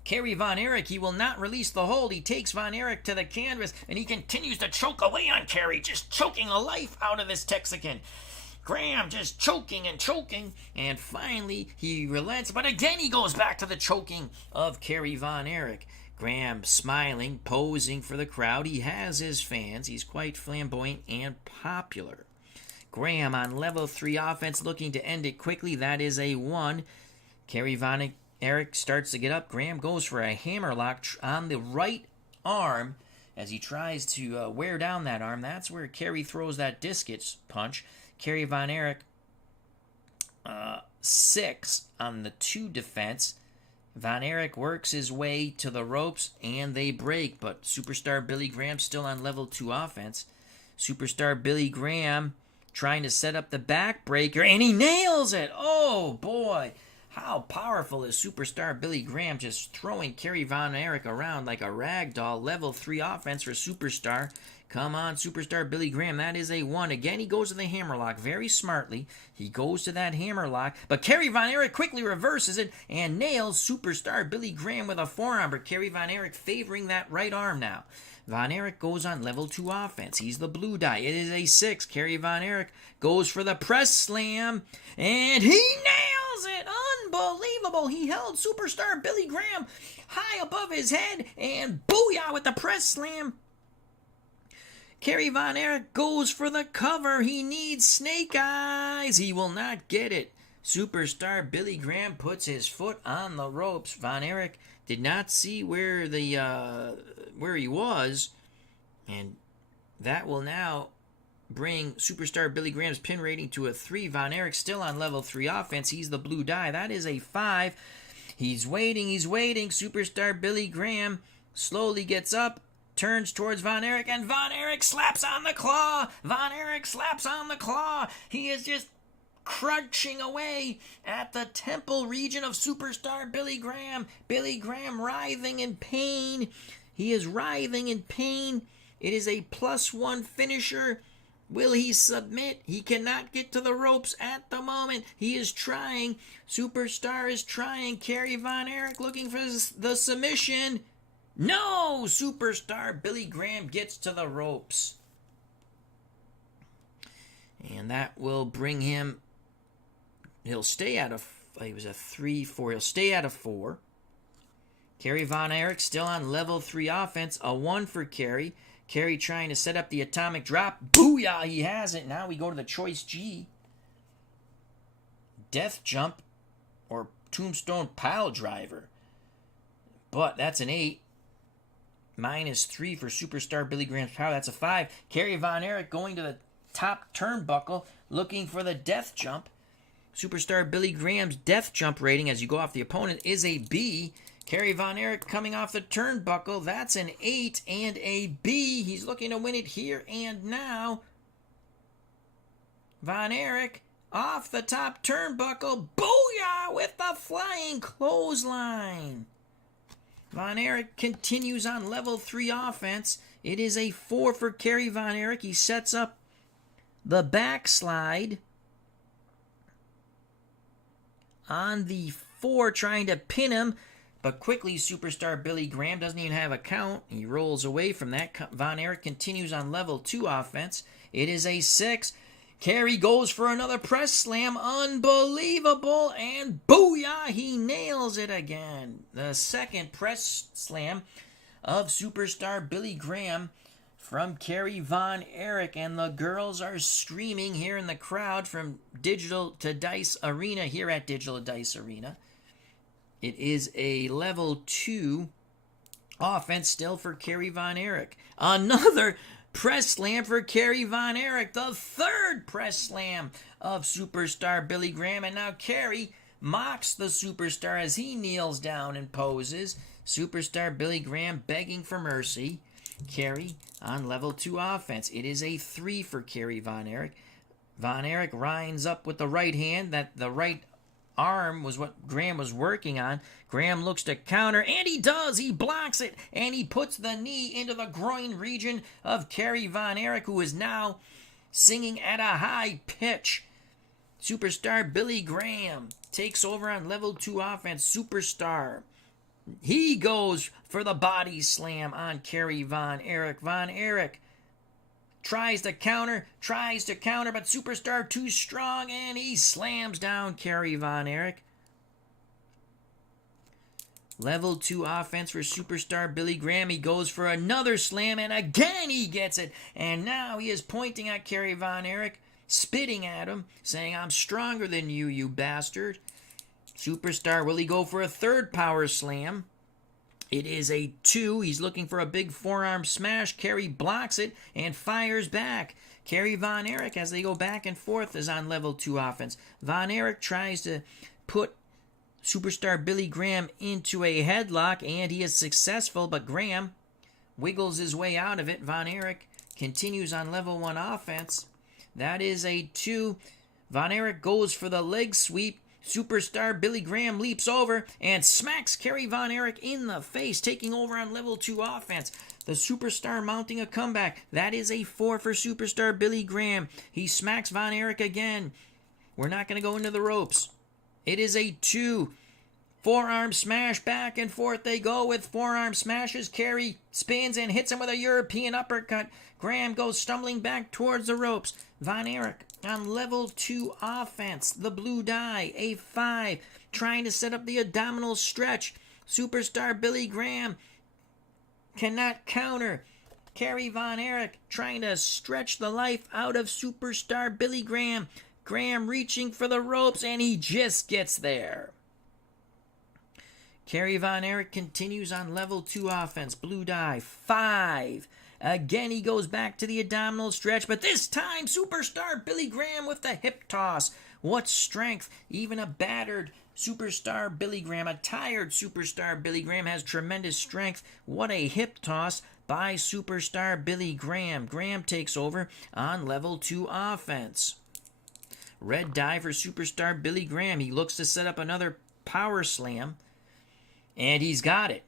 Kerry Von Erich. He will not release the hold. He takes Von Erich to the canvas, and he continues to choke away on Kerry, just choking the life out of this Texican. Graham just choking, and finally he relents, but again he goes back to the choking of Kerry Von Erich. Graham smiling, posing for the crowd. He has his fans. He's quite flamboyant and popular. Graham on level 3 offense, looking to end it quickly. That is a 1. Kerry Von Erich starts to get up. Graham goes for a hammerlock on the right arm as he tries to wear down that arm. That's where Kerry throws that discus punch. Kerry Von Erich, 6 on the 2 defense. Von Erich works his way to the ropes, and they break. But Superstar Billy Graham still on level 2 offense. Superstar Billy Graham trying to set up the backbreaker, and he nails it. Oh, boy. How powerful is Superstar Billy Graham, just throwing Kerry Von Erich around like a rag doll. Level 3 offense for Superstar. Come on, Superstar Billy Graham. That is a 1. Again, he goes to the hammerlock very smartly. He goes to that hammerlock, but Kerry Von Erich quickly reverses it and nails Superstar Billy Graham with a forearm. But Kerry Von Erich favoring that right arm now. Von Erich goes on level 2 offense. He's the blue die. It is a 6. Kerry Von Erich goes for the press slam, and he nails it. Unbelievable. He held Superstar Billy Graham high above his head, and booyah with the press slam. Kerry Von Erich goes for the cover. He needs snake eyes. He will not get it. Superstar Billy Graham puts his foot on the ropes. Von Erich did not see where he was, and that will now bring Superstar Billy Graham's pin rating to a 3. Von Erich still on level 3 offense. He's the blue die. That is a 5. He's waiting. Superstar Billy Graham slowly gets up, turns towards Von Erich, and Von Erich slaps on the claw. He is just crunching away at the temple region of Superstar Billy Graham. Billy Graham writhing in pain. He is writhing in pain. It is a +1 finisher. Will he submit? He cannot get to the ropes at the moment. He is trying. Superstar is trying. Kerry Von Erich looking for the submission. No! Superstar Billy Graham gets to the ropes. And that will bring him... He'll stay out of... He was a 3-4. He'll stay out of 4. Kerry Von Erich still on level 3 offense. A 1 for Kerry. Kerry trying to set up the atomic drop. Booyah! He has it. Now we go to the choice G. Death jump or tombstone pile driver. But that's an 8. -3 for Superstar Billy Graham's power. That's a 5. Kerry Von Erich going to the top turnbuckle looking for the death jump. Superstar Billy Graham's death jump rating as you go off the opponent is a B. Kerry Von Erich coming off the turnbuckle. That's an 8 and a B. He's looking to win it here and now. Von Erich off the top turnbuckle. Booyah! With the flying clothesline. Von Erich continues on level 3 offense. It is a 4 for Kerry Von Erich. He sets up the backslide on the 4, trying to pin him. But quickly, Superstar Billy Graham doesn't even have a count. He rolls away from that. Von Erich continues on level 2 offense. It is a 6. Kerry goes for another press slam. Unbelievable. And booyah, he nails it again. The second press slam of Superstar Billy Graham from Kerry Von Erich. And the girls are screaming here in the crowd from Digital to Dice Arena here at Digital to Dice Arena. It is a level 2 offense still for Kerry Von Erich. Another press slam for Kerry Von Erich. The third press slam of Superstar Billy Graham. And now Kerry mocks the Superstar as he kneels down and poses. Superstar Billy Graham begging for mercy. Kerry on level 2 offense. It is a 3 for Kerry Von Erich. Von Erich lines up with the right hand. That the right arm was what Graham was working on. Graham looks to counter, and he does. He blocks it, and he puts the knee into the groin region of Kerry Von Erich, who is now singing at a high pitch. Superstar Billy Graham takes over on level 2 offense. Superstar. He goes for the body slam on Kerry Von Erich. Von Erich tries to counter, but Superstar too strong, and he slams down Kerry Von Erich. Level 2 offense for Superstar Billy Graham. He goes for another slam, and again he gets it. And now he is pointing at Kerry Von Erich, spitting at him, saying, "I'm stronger than you, you bastard." Superstar, will he go for a third power slam? It is a 2. He's looking for a big forearm smash. Kerry blocks it and fires back. Kerry Von Erich, as they go back and forth, is on level 2 offense. Von Erich tries to put Superstar Billy Graham into a headlock, and he is successful, but Graham wiggles his way out of it. Von Erich continues on level 1 offense. That is a 2. Von Erich goes for the leg sweep. Superstar Billy Graham leaps over and smacks Kerry Von Erich in the face, taking over on level 2 offense. The Superstar mounting a comeback. That is a 4 for Superstar Billy Graham. He smacks Von Erich again. We're not going to go into the ropes. It is a 2. Forearm smash, back and forth they go with forearm smashes. Kerry spins and hits him with a European uppercut. Graham goes stumbling back towards the ropes. Von Erich on level 2 offense. The blue die, a 5. Trying to set up the abdominal stretch. Superstar Billy Graham cannot counter. Kerry Von Erich trying to stretch the life out of Superstar Billy Graham. Graham reaching for the ropes, and he just gets there. Kerry Von Erich continues on level 2 offense. Blue die, 5. Again, he goes back to the abdominal stretch, but this time, Superstar Billy Graham with the hip toss. What strength. Even a battered Superstar Billy Graham, a tired Superstar Billy Graham has tremendous strength. What a hip toss by Superstar Billy Graham. Graham takes over on level 2 offense. Red die for Superstar Billy Graham. He looks to set up another power slam, and he's got it.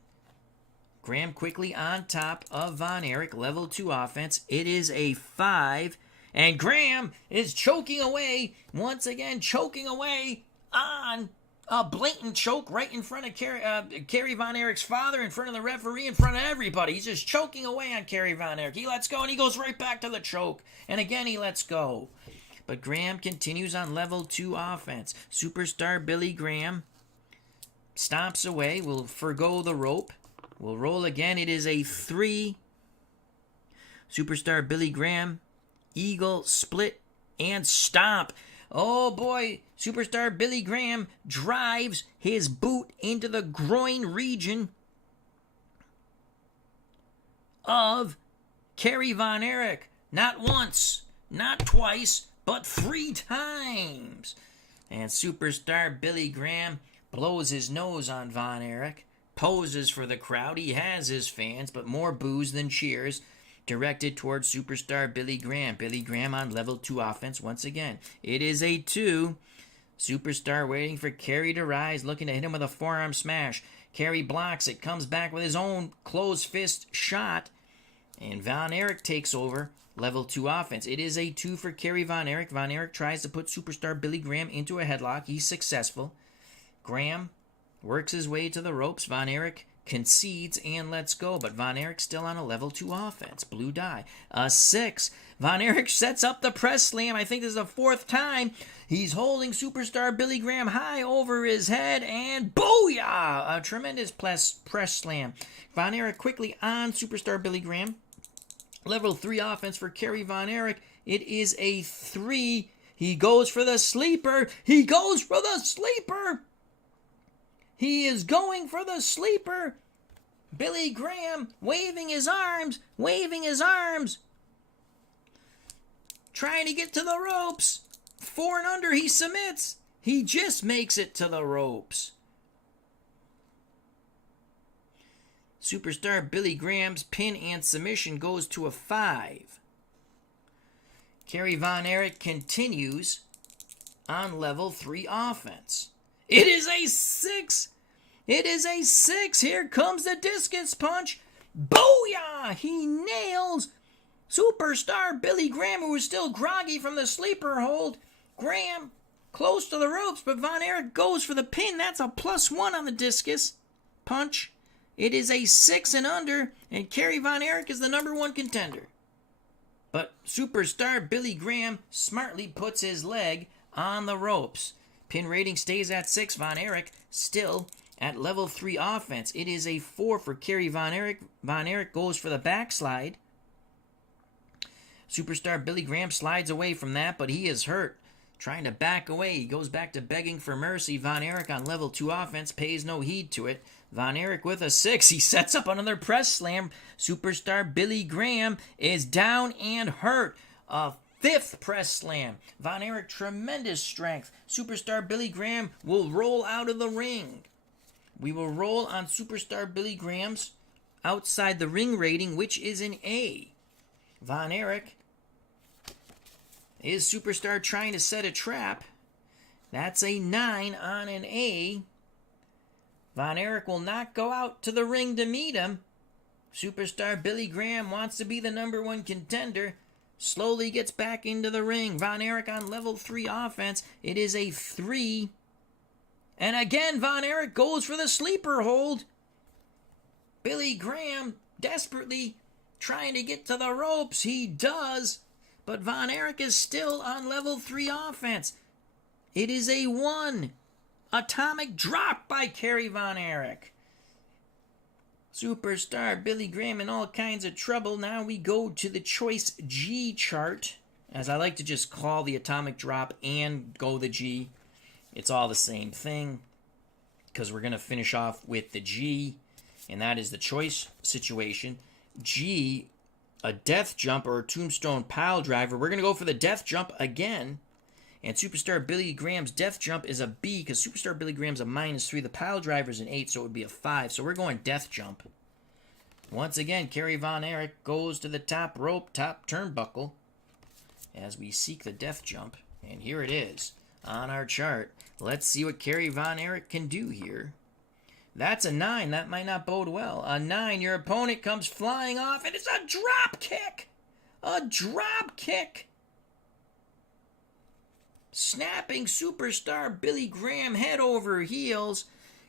Graham quickly on top of Von Erich, level 2 offense. It is a 5. And Graham is choking away, once again choking away on a blatant choke right in front of Kerry Von Erich's father, in front of the referee, in front of everybody. He's just choking away on Kerry Von Erich. He lets go and he goes right back to the choke. And again he lets go. But Graham continues on level 2 offense. Superstar Billy Graham stomps away, will forgo the rope, will roll again. It is a 3. Superstar Billy Graham, eagle, split, and stomp. Oh boy, Superstar Billy Graham drives his boot into the groin region of Kerry Von Erich. Not once, not twice, but 3 times. And Superstar Billy Graham blows his nose on Von Erich, poses for the crowd. He has his fans, but more boos than cheers directed towards Superstar Billy Graham. Billy Graham on level 2 offense once again. It is a 2. Superstar waiting for Kerry to rise, looking to hit him with a forearm smash. Kerry blocks it, comes back with his own closed fist shot, and Von Erich takes over level 2 offense. It is a 2 for Kerry Von Erich. Von Erich tries to put Superstar Billy Graham into a headlock. He's successful. Graham works his way to the ropes. Von Erich concedes and lets go, but Von Erich still on a level 2 offense. Blue die. A 6. Von Erich sets up the press slam. I think this is the 4th time. He's holding Superstar Billy Graham high over his head, and booyah! A tremendous press slam. Von Erich quickly on Superstar Billy Graham. Level 3 offense for Kerry Von Erich. It is a 3. He goes for the sleeper. He goes for the sleeper. He is going for the sleeper. Billy Graham waving his arms, trying to get to the ropes. 4 and under, he submits. He just makes it to the ropes. Superstar Billy Graham's pin and submission goes to a 5. Kerry Von Erich continues on level 3 offense. It is a 6. It is a 6. Here comes the discus punch. Booyah! He nails Superstar Billy Graham, who is still groggy from the sleeper hold. Graham close to the ropes, but Von Erich goes for the pin. That's a +1 on the discus punch. It is a 6 and under, and Kerry Von Erich is the number 1 contender. But Superstar Billy Graham smartly puts his leg on the ropes. Pin rating stays at 6. Von Erich still at level 3 offense. It is a 4 for Kerry Von Erich. Von Erich goes for the backslide. Superstar Billy Graham slides away from that, but he is hurt. Trying to back away. He goes back to begging for mercy. Von Erich on level 2 offense pays no heed to it. Von Erich with a 6. He sets up another press slam. Superstar Billy Graham is down and hurt. A 5th press slam. Von Erich, tremendous strength. Superstar Billy Graham will roll out of the ring. We will roll on Superstar Billy Graham's outside the ring rating, which is an A. Von Erich is Superstar trying to set a trap. That's a 9 on an A. Von Erich will not go out to the ring to meet him. Superstar Billy Graham wants to be the number 1 contender. Slowly gets back into the ring. Von Erich on level 3 offense. It is a 3. And again, Von Erich goes for the sleeper hold. Billy Graham desperately trying to get to the ropes. He does. But Von Erich is still on level 3 offense. It is a 1. Atomic drop by Kerry Von Erich. Superstar Billy Graham in all kinds of trouble. Now we go to the choice G chart, as I like to just call the atomic drop and go the G. It's all the same thing, because we're going to finish off with the G, and that is the choice situation. G, a death jump or a tombstone pile driver. We're going to go for the death jump again. And Superstar Billy Graham's death jump is a B, because Superstar Billy Graham's a -3. The pile driver's an 8, so it would be a 5. So we're going death jump. Once again, Kerry Von Erich goes to the top rope, top turnbuckle, as we seek the death jump. And here it is on our chart. Let's see what Kerry Von Erich can do here. That's a 9. That might not bode well. A 9. Your opponent comes flying off, and it's a drop kick. A drop kick. snapping superstar Billy Graham head over heels.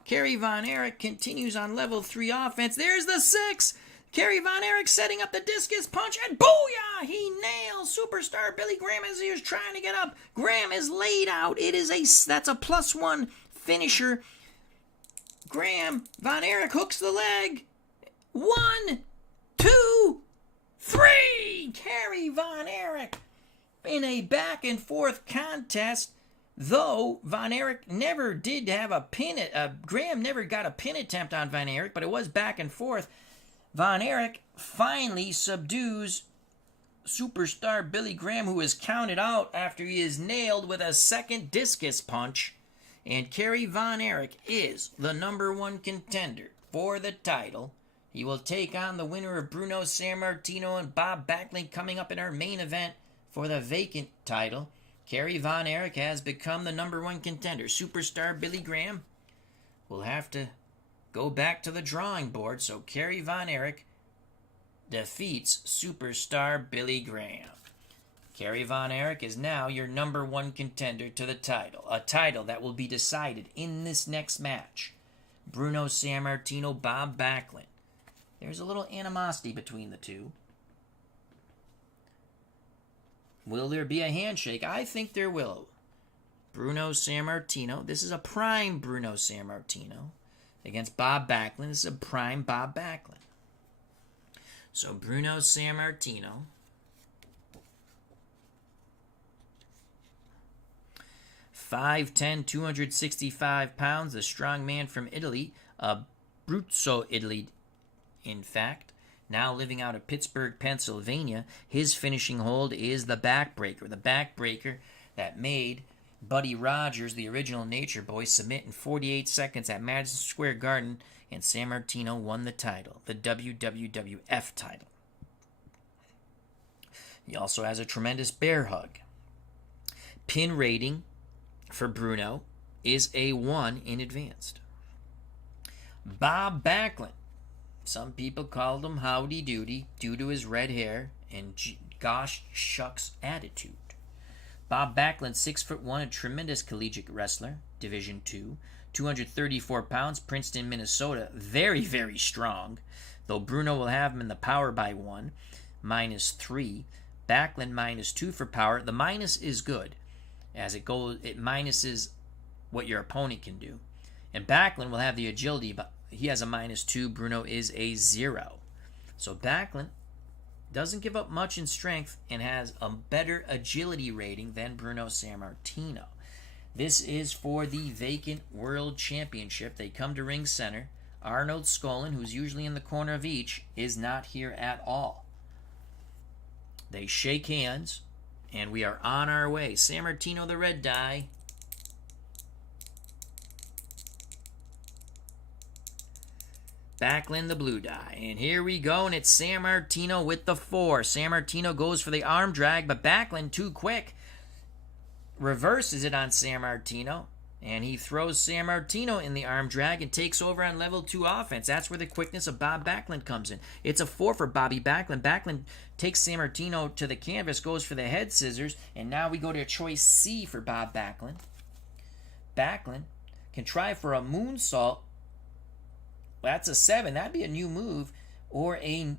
Kerry Von Erich continues on level 3 offense. There's the 6. Kerry Von Erich setting up the discus punch, and booyah! He nails superstar Billy Graham as he was trying to get up. Graham is laid out. That's a +1 finisher. Graham, Von Erich hooks the leg. 1, 2, 3. Kerry Von Erich in a back and forth contest. Though Von Erich never did have a pin, Graham never got a pin attempt on Von Erich, but it was back and forth. Von Erich finally subdues superstar Billy Graham, who is counted out after he is nailed with a second discus punch. And Kerry Von Erich is the #1 contender for the title. He will take on the winner of Bruno Sammartino and Bob Backlund coming up in our main event for the vacant title. Kerry Von Erich has become the #1 contender. Superstar Billy Graham will have to go back to the drawing board, so Kerry Von Erich defeats superstar Billy Graham. Kerry Von Erich is now your #1 contender to the title, a title that will be decided in this next match. Bruno Sammartino, Bob Backlund. There's a little animosity between the two. Will there be a handshake? I think there will. Bruno Sammartino. This is a prime Bruno Sammartino against Bob Backlund. This is a prime Bob Backlund. So Bruno Sammartino. 5'10", 265 pounds, a strong man from Italy, Abruzzo, Italy, in fact. Now living out of Pittsburgh, Pennsylvania. His finishing hold is the backbreaker. The backbreaker that made Buddy Rogers, the original Nature Boy, submit in 48 seconds at Madison Square Garden, and Sammartino won the title, the WWF title. He also has a tremendous bear hug. Pin rating for Bruno is a 1 in advanced. Bob Backlund. Some people called him Howdy Doody due to his red hair and gosh shucks attitude. Bob Backlund, 6'1", a tremendous collegiate wrestler, Division II, 234 pounds, Princeton, Minnesota, very, very strong. Though Bruno will have him in the power by 1, -3. Backlund -2 for power. The minus is good. As it goes, it minuses what your opponent can do. And Backlund will have the agility, but he has a -2. Bruno is a 0. So Backlund doesn't give up much in strength and has a better agility rating than Bruno Sammartino. This is for the vacant World Championship. They come to Ring Center. Arnold Skolin, who's usually in the corner of each, is not here at all. They shake hands, and we are on our way. Sammartino, the red die. Backlund, the blue die. And here we go, and it's Sammartino with the 4. Sammartino goes for the arm drag, but Backlund, too quick, reverses it on Sammartino, and he throws Sammartino in the arm drag and takes over on level 2 offense. That's where the quickness of Bob Backlund comes in. It's a 4 for Bobby Backlund. Backlund takes Sammartino to the canvas, goes for the head scissors, and now we go to choice C for Bob Backlund. Backlund can try for a moonsault. That's a 7. That'd be a new move. Or a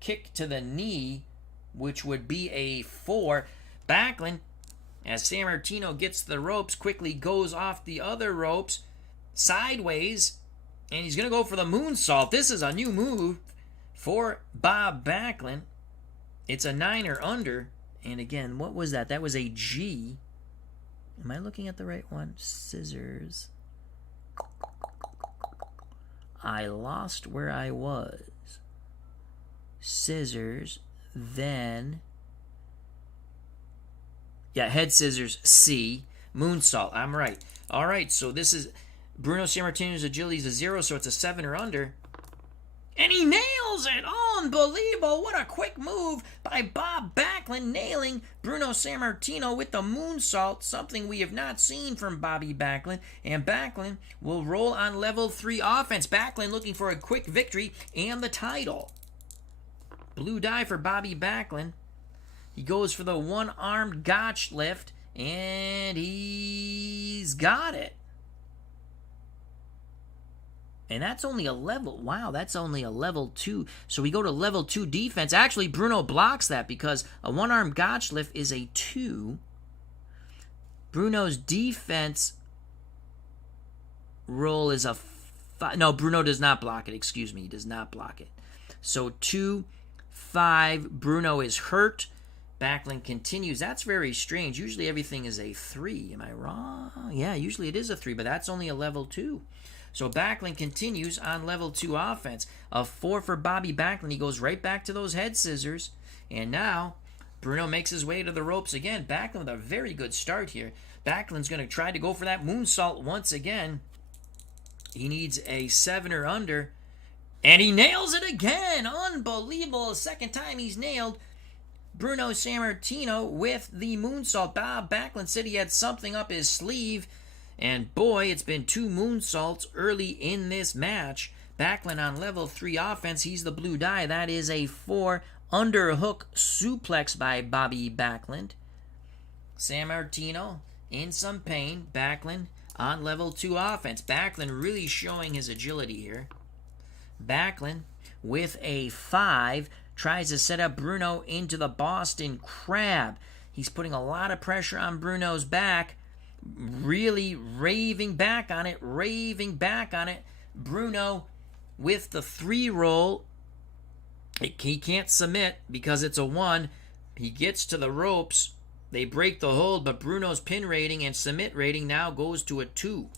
kick to the knee, which would be a 4. Backlund, as Sammartino gets the ropes, quickly goes off the other ropes sideways, and he's going to go for the moonsault. This is a new move for Bob Backlund. It's a 9 or under. And again, what was that? That was a G. Am I looking at the right one? Scissors. I lost where I was. Scissors, then... Yeah, head scissors, C. Moonsault, I'm right. All right, so this is... Bruno Sammartino's agility is a 0, so it's a 7 or under. And he nails it! Unbelievable! What a quick move by Bob Backlund, nailing Bruno Sammartino with the moonsault, something we have not seen from Bobby Backlund. And Backlund will roll on level 3 offense. Backlund looking for a quick victory and the title. Blue die for Bobby Backlund. He goes for the one-armed gotch lift, And he's got it. And that's only a level. Wow, that's only a level 2. So we go to level 2 defense. Actually, Bruno blocks that because a one-arm gotch lift is a 2. Bruno's defense roll is a 5. No, Bruno does not block it. Excuse me, he does not block it. So 2, 5. Bruno is hurt. Backlund continues. That's very strange. Usually everything is a 3. Am I wrong? Yeah, usually it is a 3, but that's only a level 2. So Backlund continues on level 2 offense. A 4 for Bobby Backlund. He goes right back to those head scissors. And now Bruno makes his way to the ropes again. Backlund with a very good start here. Backlund's going to try to go for that moonsault once again. He needs a 7 or under. And he nails it again. Unbelievable. Second time he's nailed Bruno Sammartino with the moonsault. Bob Backlund said he had something up his sleeve. And boy, it's been 2 moonsaults early in this match. Backlund on level 3 offense. He's the blue die. That is a 4 underhook suplex by Bobby Backlund. Sammartino in some pain. Backlund on level 2 offense. Backlund really showing his agility here. Backlund with a 5 tries to set up Bruno into the Boston Crab. He's putting a lot of pressure on Bruno's back. Really raving back on it. Bruno with the 3 roll. He can't submit because it's a 1. He gets to the ropes. They break the hold, but Bruno's pin rating and submit rating now goes to a 2.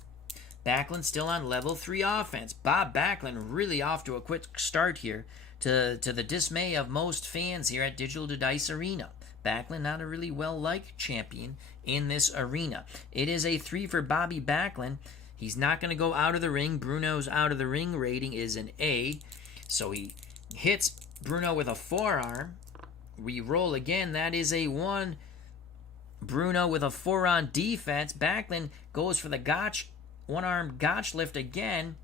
Backlund still on level 3 offense. Bob Backlund really off to a quick start here, to the dismay of most fans here at Digital to Dice Arena. Backlund not a really well-liked champion in this arena. It is a 3 for Bobby Backlund. He's not going to go out of the ring. Bruno's out of the ring rating is an A. So he hits Bruno with a forearm. We roll again. That is a 1. Bruno with a 4 on defense. Backlund goes for the one-arm gotch lift again.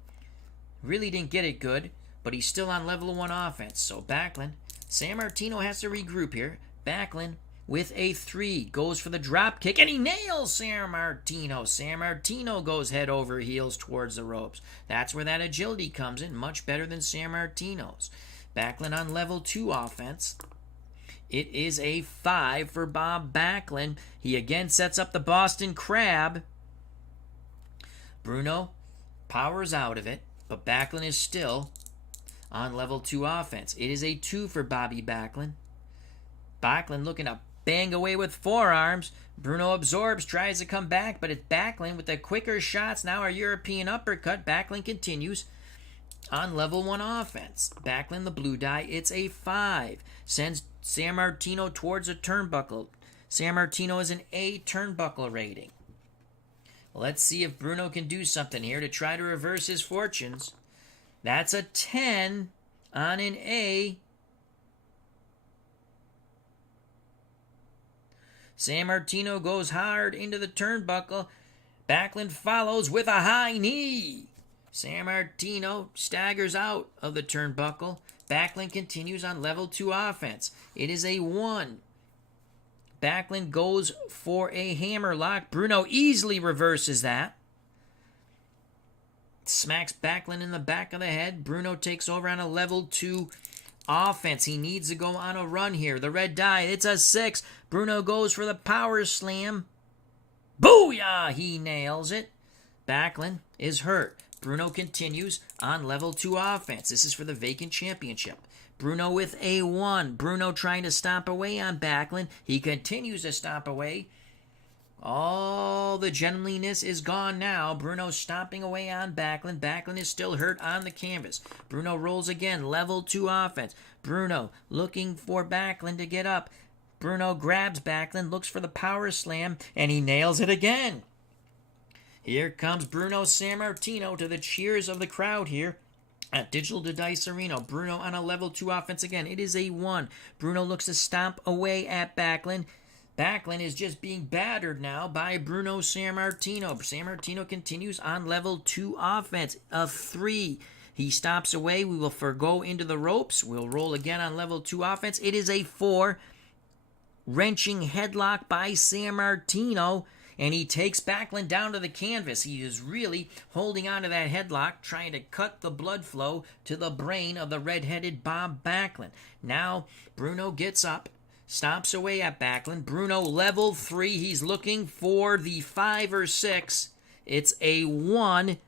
Really didn't get it good, but he's still on level 1 offense. So Backlund, Sammartino has to regroup here. Backlund with a 3 goes for the drop kick, and he nails Sammartino. Sammartino goes head over heels towards the ropes. That's where that agility comes in, much better than Sammartino's. Backlund on level 2 offense. It is a 5 for Bob Backlund. He again sets up the Boston Crab. Bruno powers out of it, but Backlund is still on level 2 offense. It is a 2 for Bobby Backlund. Backlund looking to bang away with forearms. Bruno absorbs, tries to come back, but it's Backlund with the quicker shots. Now a European uppercut. Backlund continues on level 1 offense. Backlund, the blue die, it's a 5. Sends Sammartino towards a turnbuckle. Sammartino is an A turnbuckle rating. Let's see if Bruno can do something here to try to reverse his fortunes. That's a 10 on an A. Sammartino goes hard into the turnbuckle. Backlund follows with a high knee. Sammartino staggers out of the turnbuckle. Backlund continues on level 2 offense. It is a 1. Backlund goes for a hammerlock. Bruno easily reverses that. Smacks Backlund in the back of the head. Bruno takes over on a level 2 offense. He needs to go on a run here. The red die, it's a 6. Bruno goes for the power slam. Booyah! He nails it. Backlund is hurt. Bruno continues on level 2 offense. This is for the Vacant Championship. Bruno with a 1. Bruno trying to stomp away on Backlund. He continues to stomp away. All the gentlemanliness is gone now. Bruno stomping away on Backlund. Backlund is still hurt on the canvas. Bruno rolls again. Level 2 offense. Bruno looking for Backlund to get up. Bruno grabs Backlund, looks for the power slam, and he nails it again. Here comes Bruno Sammartino to the cheers of the crowd here at Digital to Dice Arena. Bruno on a level 2 offense again. It is a 1. Bruno looks to stomp away at Backlund. Backlund is just being battered now by Bruno Sammartino. Sammartino continues on level 2 offense. A 3. He stomps away. We will forgo into the ropes. We'll roll again on level 2 offense. It is a 4. wrenching headlock by Sammartino, and he takes Backlund down to the canvas. He is really holding on to that headlock, trying to cut the blood flow to the brain of the red-headed Bob Backlund. Now, Bruno gets up, stomps away at Backlund. Bruno level 3. He's looking for the 5 or 6. It's a 1.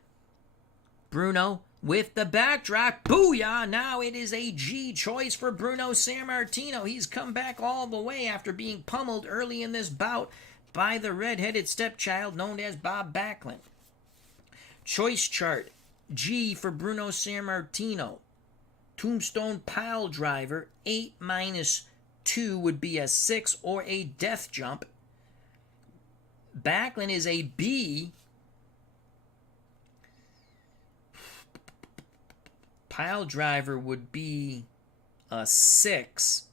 Bruno with the backdrop. Booyah! Now it is a G choice for Bruno Sammartino. He's come back all the way after being pummeled early in this bout by the red-headed stepchild known as Bob Backlund. Choice chart. G for Bruno Sammartino. Tombstone pile driver. 8 minus 2 would be a 6 or a death jump. Backlund is a B. Pile driver would be a 6.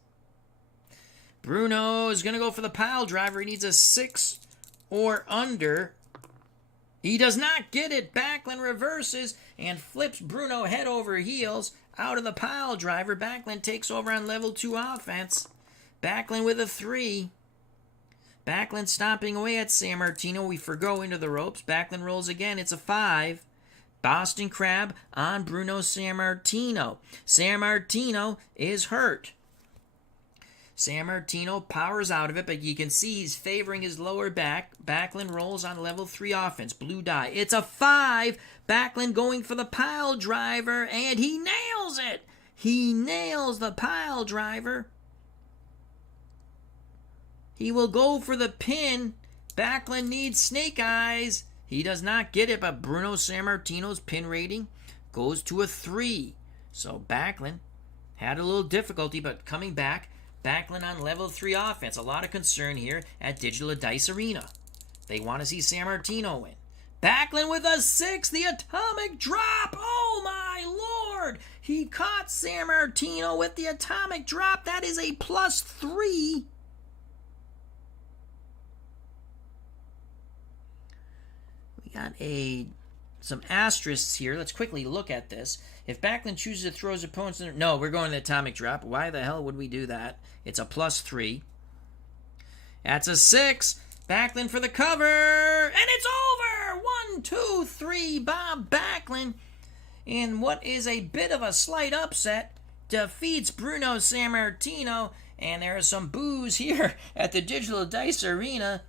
Bruno is going to go for the pile driver. He needs a 6 or under. He does not get it. Backlund reverses and flips Bruno head over heels out of the pile driver. Backlund takes over on level 2 offense. Backlund with a 3. Backlund stomping away at Sammartino. We forgo into the ropes. Backlund rolls again. It's a 5. Boston Crab on Bruno Sammartino. Sammartino is hurt. Sammartino powers out of it, but you can see he's favoring his lower back. Backlund rolls on level 3 offense. Blue die. It's a 5. Backlund going for the pile driver, and he nails it. He nails the pile driver. He will go for the pin. Backlund needs snake eyes. He does not get it, but Bruno Sammartino's pin rating goes to a 3. So Backlund had a little difficulty, but coming back. Backlund on level 3 offense. A lot of concern here at Digital Dice Arena. They want to see Sammartino win. Backlund with a 6. The atomic drop. Oh my lord. He caught Sammartino with the atomic drop. That is a +3. We got some asterisks here. Let's quickly look at this. If Backlund chooses to throw his opponents in... No, we're going to the atomic drop. Why the hell would we do that? It's a +3. That's a 6. Backlund for the cover. And it's over! 1, 2, 3. Bob Backlund, in what is a bit of a slight upset, defeats Bruno Sammartino. And there are some boos here at the Digital Dice Arena.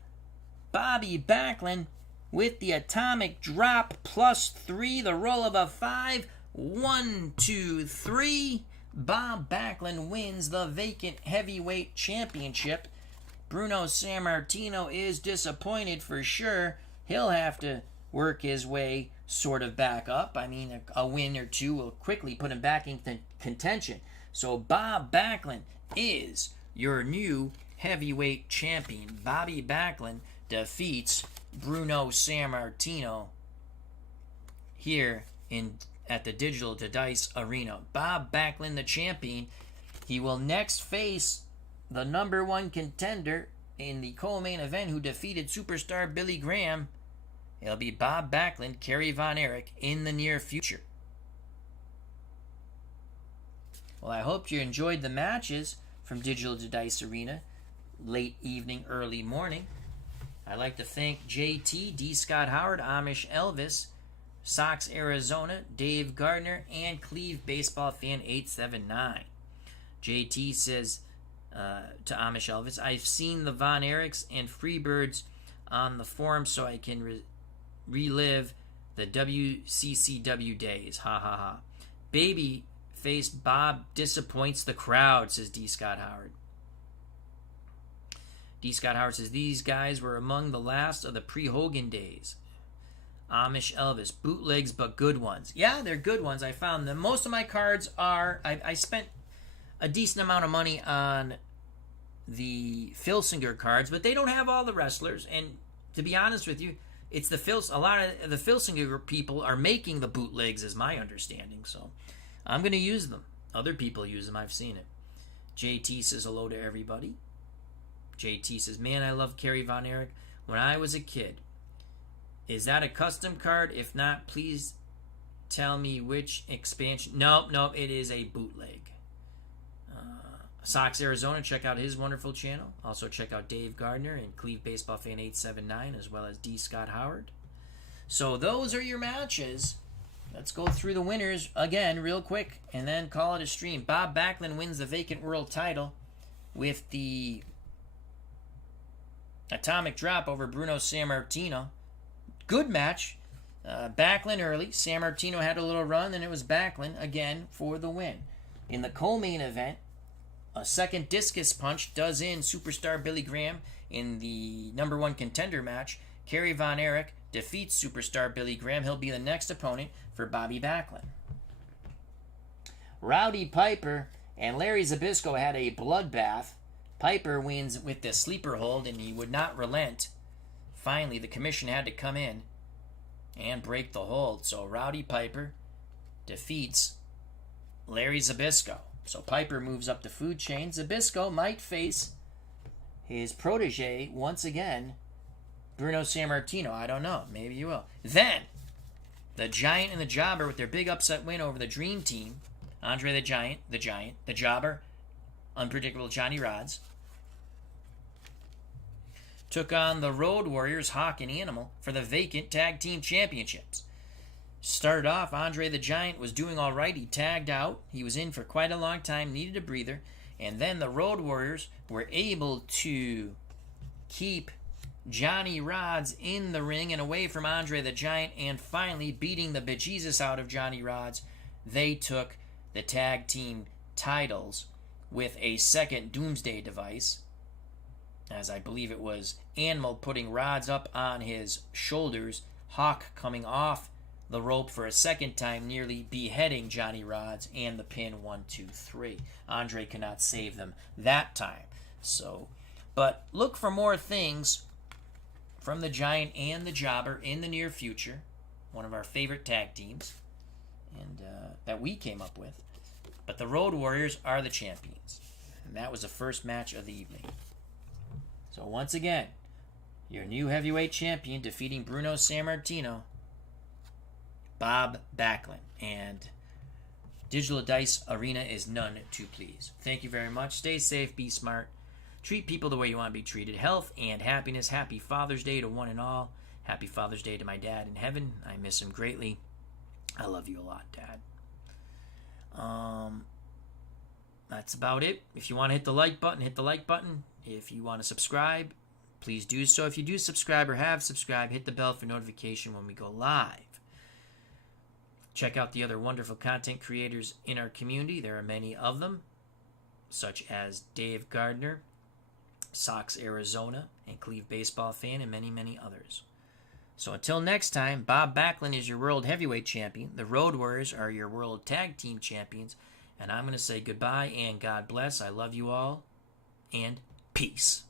Bobby Backlund with the atomic drop +3. The roll of a 5. 1, 2, 3. Bob Backlund wins the vacant heavyweight championship. Bruno Sammartino is disappointed for sure. He'll have to work his way sort of back up. I mean, a win or two will quickly put him back in contention. So Bob Backlund is your new heavyweight champion. Bobby Backlund defeats Bruno Sammartino here at the Digital Dice Arena. Bob Backlund, the champion. He will next face the number 1 contender in the co-main event who defeated superstar Billy Graham. It'll be Bob Backlund, Kerry Von Erich in the near future. Well, I hope you enjoyed the matches from Digital Dice Arena. Late evening, early morning. I'd like to thank JT, D. Scott Howard, Amish Elvis, Sox Arizona, Dave Gardner, and Cleve Baseball Fan 879. JT says to Amish Elvis, I've seen the Von Erichs and Freebirds on the forum so I can relive the WCCW days. Ha ha ha. Baby-faced Bob disappoints the crowd, says D. Scott Howard. D. Scott Howard says, these guys were among the last of the pre-Hogan days. Amish Elvis, bootlegs but good ones. Yeah, they're good ones. I found them. Most of my cards are... I spent a decent amount of money on the Filsinger cards, but they don't have all the wrestlers. And to be honest with you, it's a lot of the Filsinger people are making the bootlegs, is my understanding. So I'm going to use them. Other people use them. I've seen it. JT says hello to everybody. JT says, man, I love Kerry Von Erich when I was a kid. Is that a custom card? If not, please tell me which expansion. Nope, it is a bootleg. Sox Arizona, check out his wonderful channel. Also check out Dave Gardner and Cleve Baseball Fan 879, as well as D. Scott Howard. So those are your matches. Let's go through the winners again real quick and then call it a stream. Bob Backlund wins the Vacant World title with the atomic drop over Bruno Sammartino. Good match. Backlund early. Sammartino had a little run, and it was Backlund again for the win. In the co-main event, a second discus punch does in Superstar Billy Graham in the #1 contender match. Kerry Von Erich defeats Superstar Billy Graham. He'll be the next opponent for Bobby Backlund. Rowdy Piper and Larry Zbyszko had a bloodbath. Piper wins with the sleeper hold, and he would not relent. Finally, the commission had to come in and break the hold. So Rowdy Piper defeats Larry Zbyszko. So Piper moves up the food chain. Zbyszko might face his protege once again, Bruno Sammartino. I don't know. Maybe you will. Then, the Giant and the Jobber with their big upset win over the Dream Team. Andre the Giant, the Jobber, Unpredictable Johnny Rodz, took on the Road Warriors, Hawk and Animal, for the Vacant Tag Team Championships. Started off, Andre the Giant was doing all right. He tagged out. He was in for quite a long time, needed a breather. And then the Road Warriors were able to keep Johnny Rodz in the ring and away from Andre the Giant, and finally beating the bejesus out of Johnny Rodz. They took the tag team titles with a second Doomsday device, as I believe it was Animal putting Rodz up on his shoulders, Hawk coming off the rope for a second time, nearly beheading Johnny Rodz, and the pin 1, 2, 3. Andre cannot save them that time. But look for more things from the Giant and the Jobber in the near future. One of our favorite tag teams, and that we came up with. But the Road Warriors are the champions, and that was the first match of the evening. So once again, your new heavyweight champion defeating Bruno Sammartino, Bob Backlund, and Digital Dice Arena is none to please. Thank you very much. Stay safe, be smart, treat people the way you want to be treated. Health and happiness. Happy Father's Day to one and all. Happy Father's Day to my dad in heaven. I miss him greatly. I love you a lot, Dad. That's about it. If you want to hit the like button, hit the like button. If you want to subscribe, please do so. If you do subscribe or have subscribed, hit the bell for notification when we go live. Check out the other wonderful content creators in our community. There are many of them, such as Dave Gardner, Sox Arizona, and Cleve Baseball Fan, and many, many others. So until next time, Bob Backlund is your World Heavyweight Champion. The Road Warriors are your World Tag Team Champions. And I'm going to say goodbye and God bless. I love you all, and peace.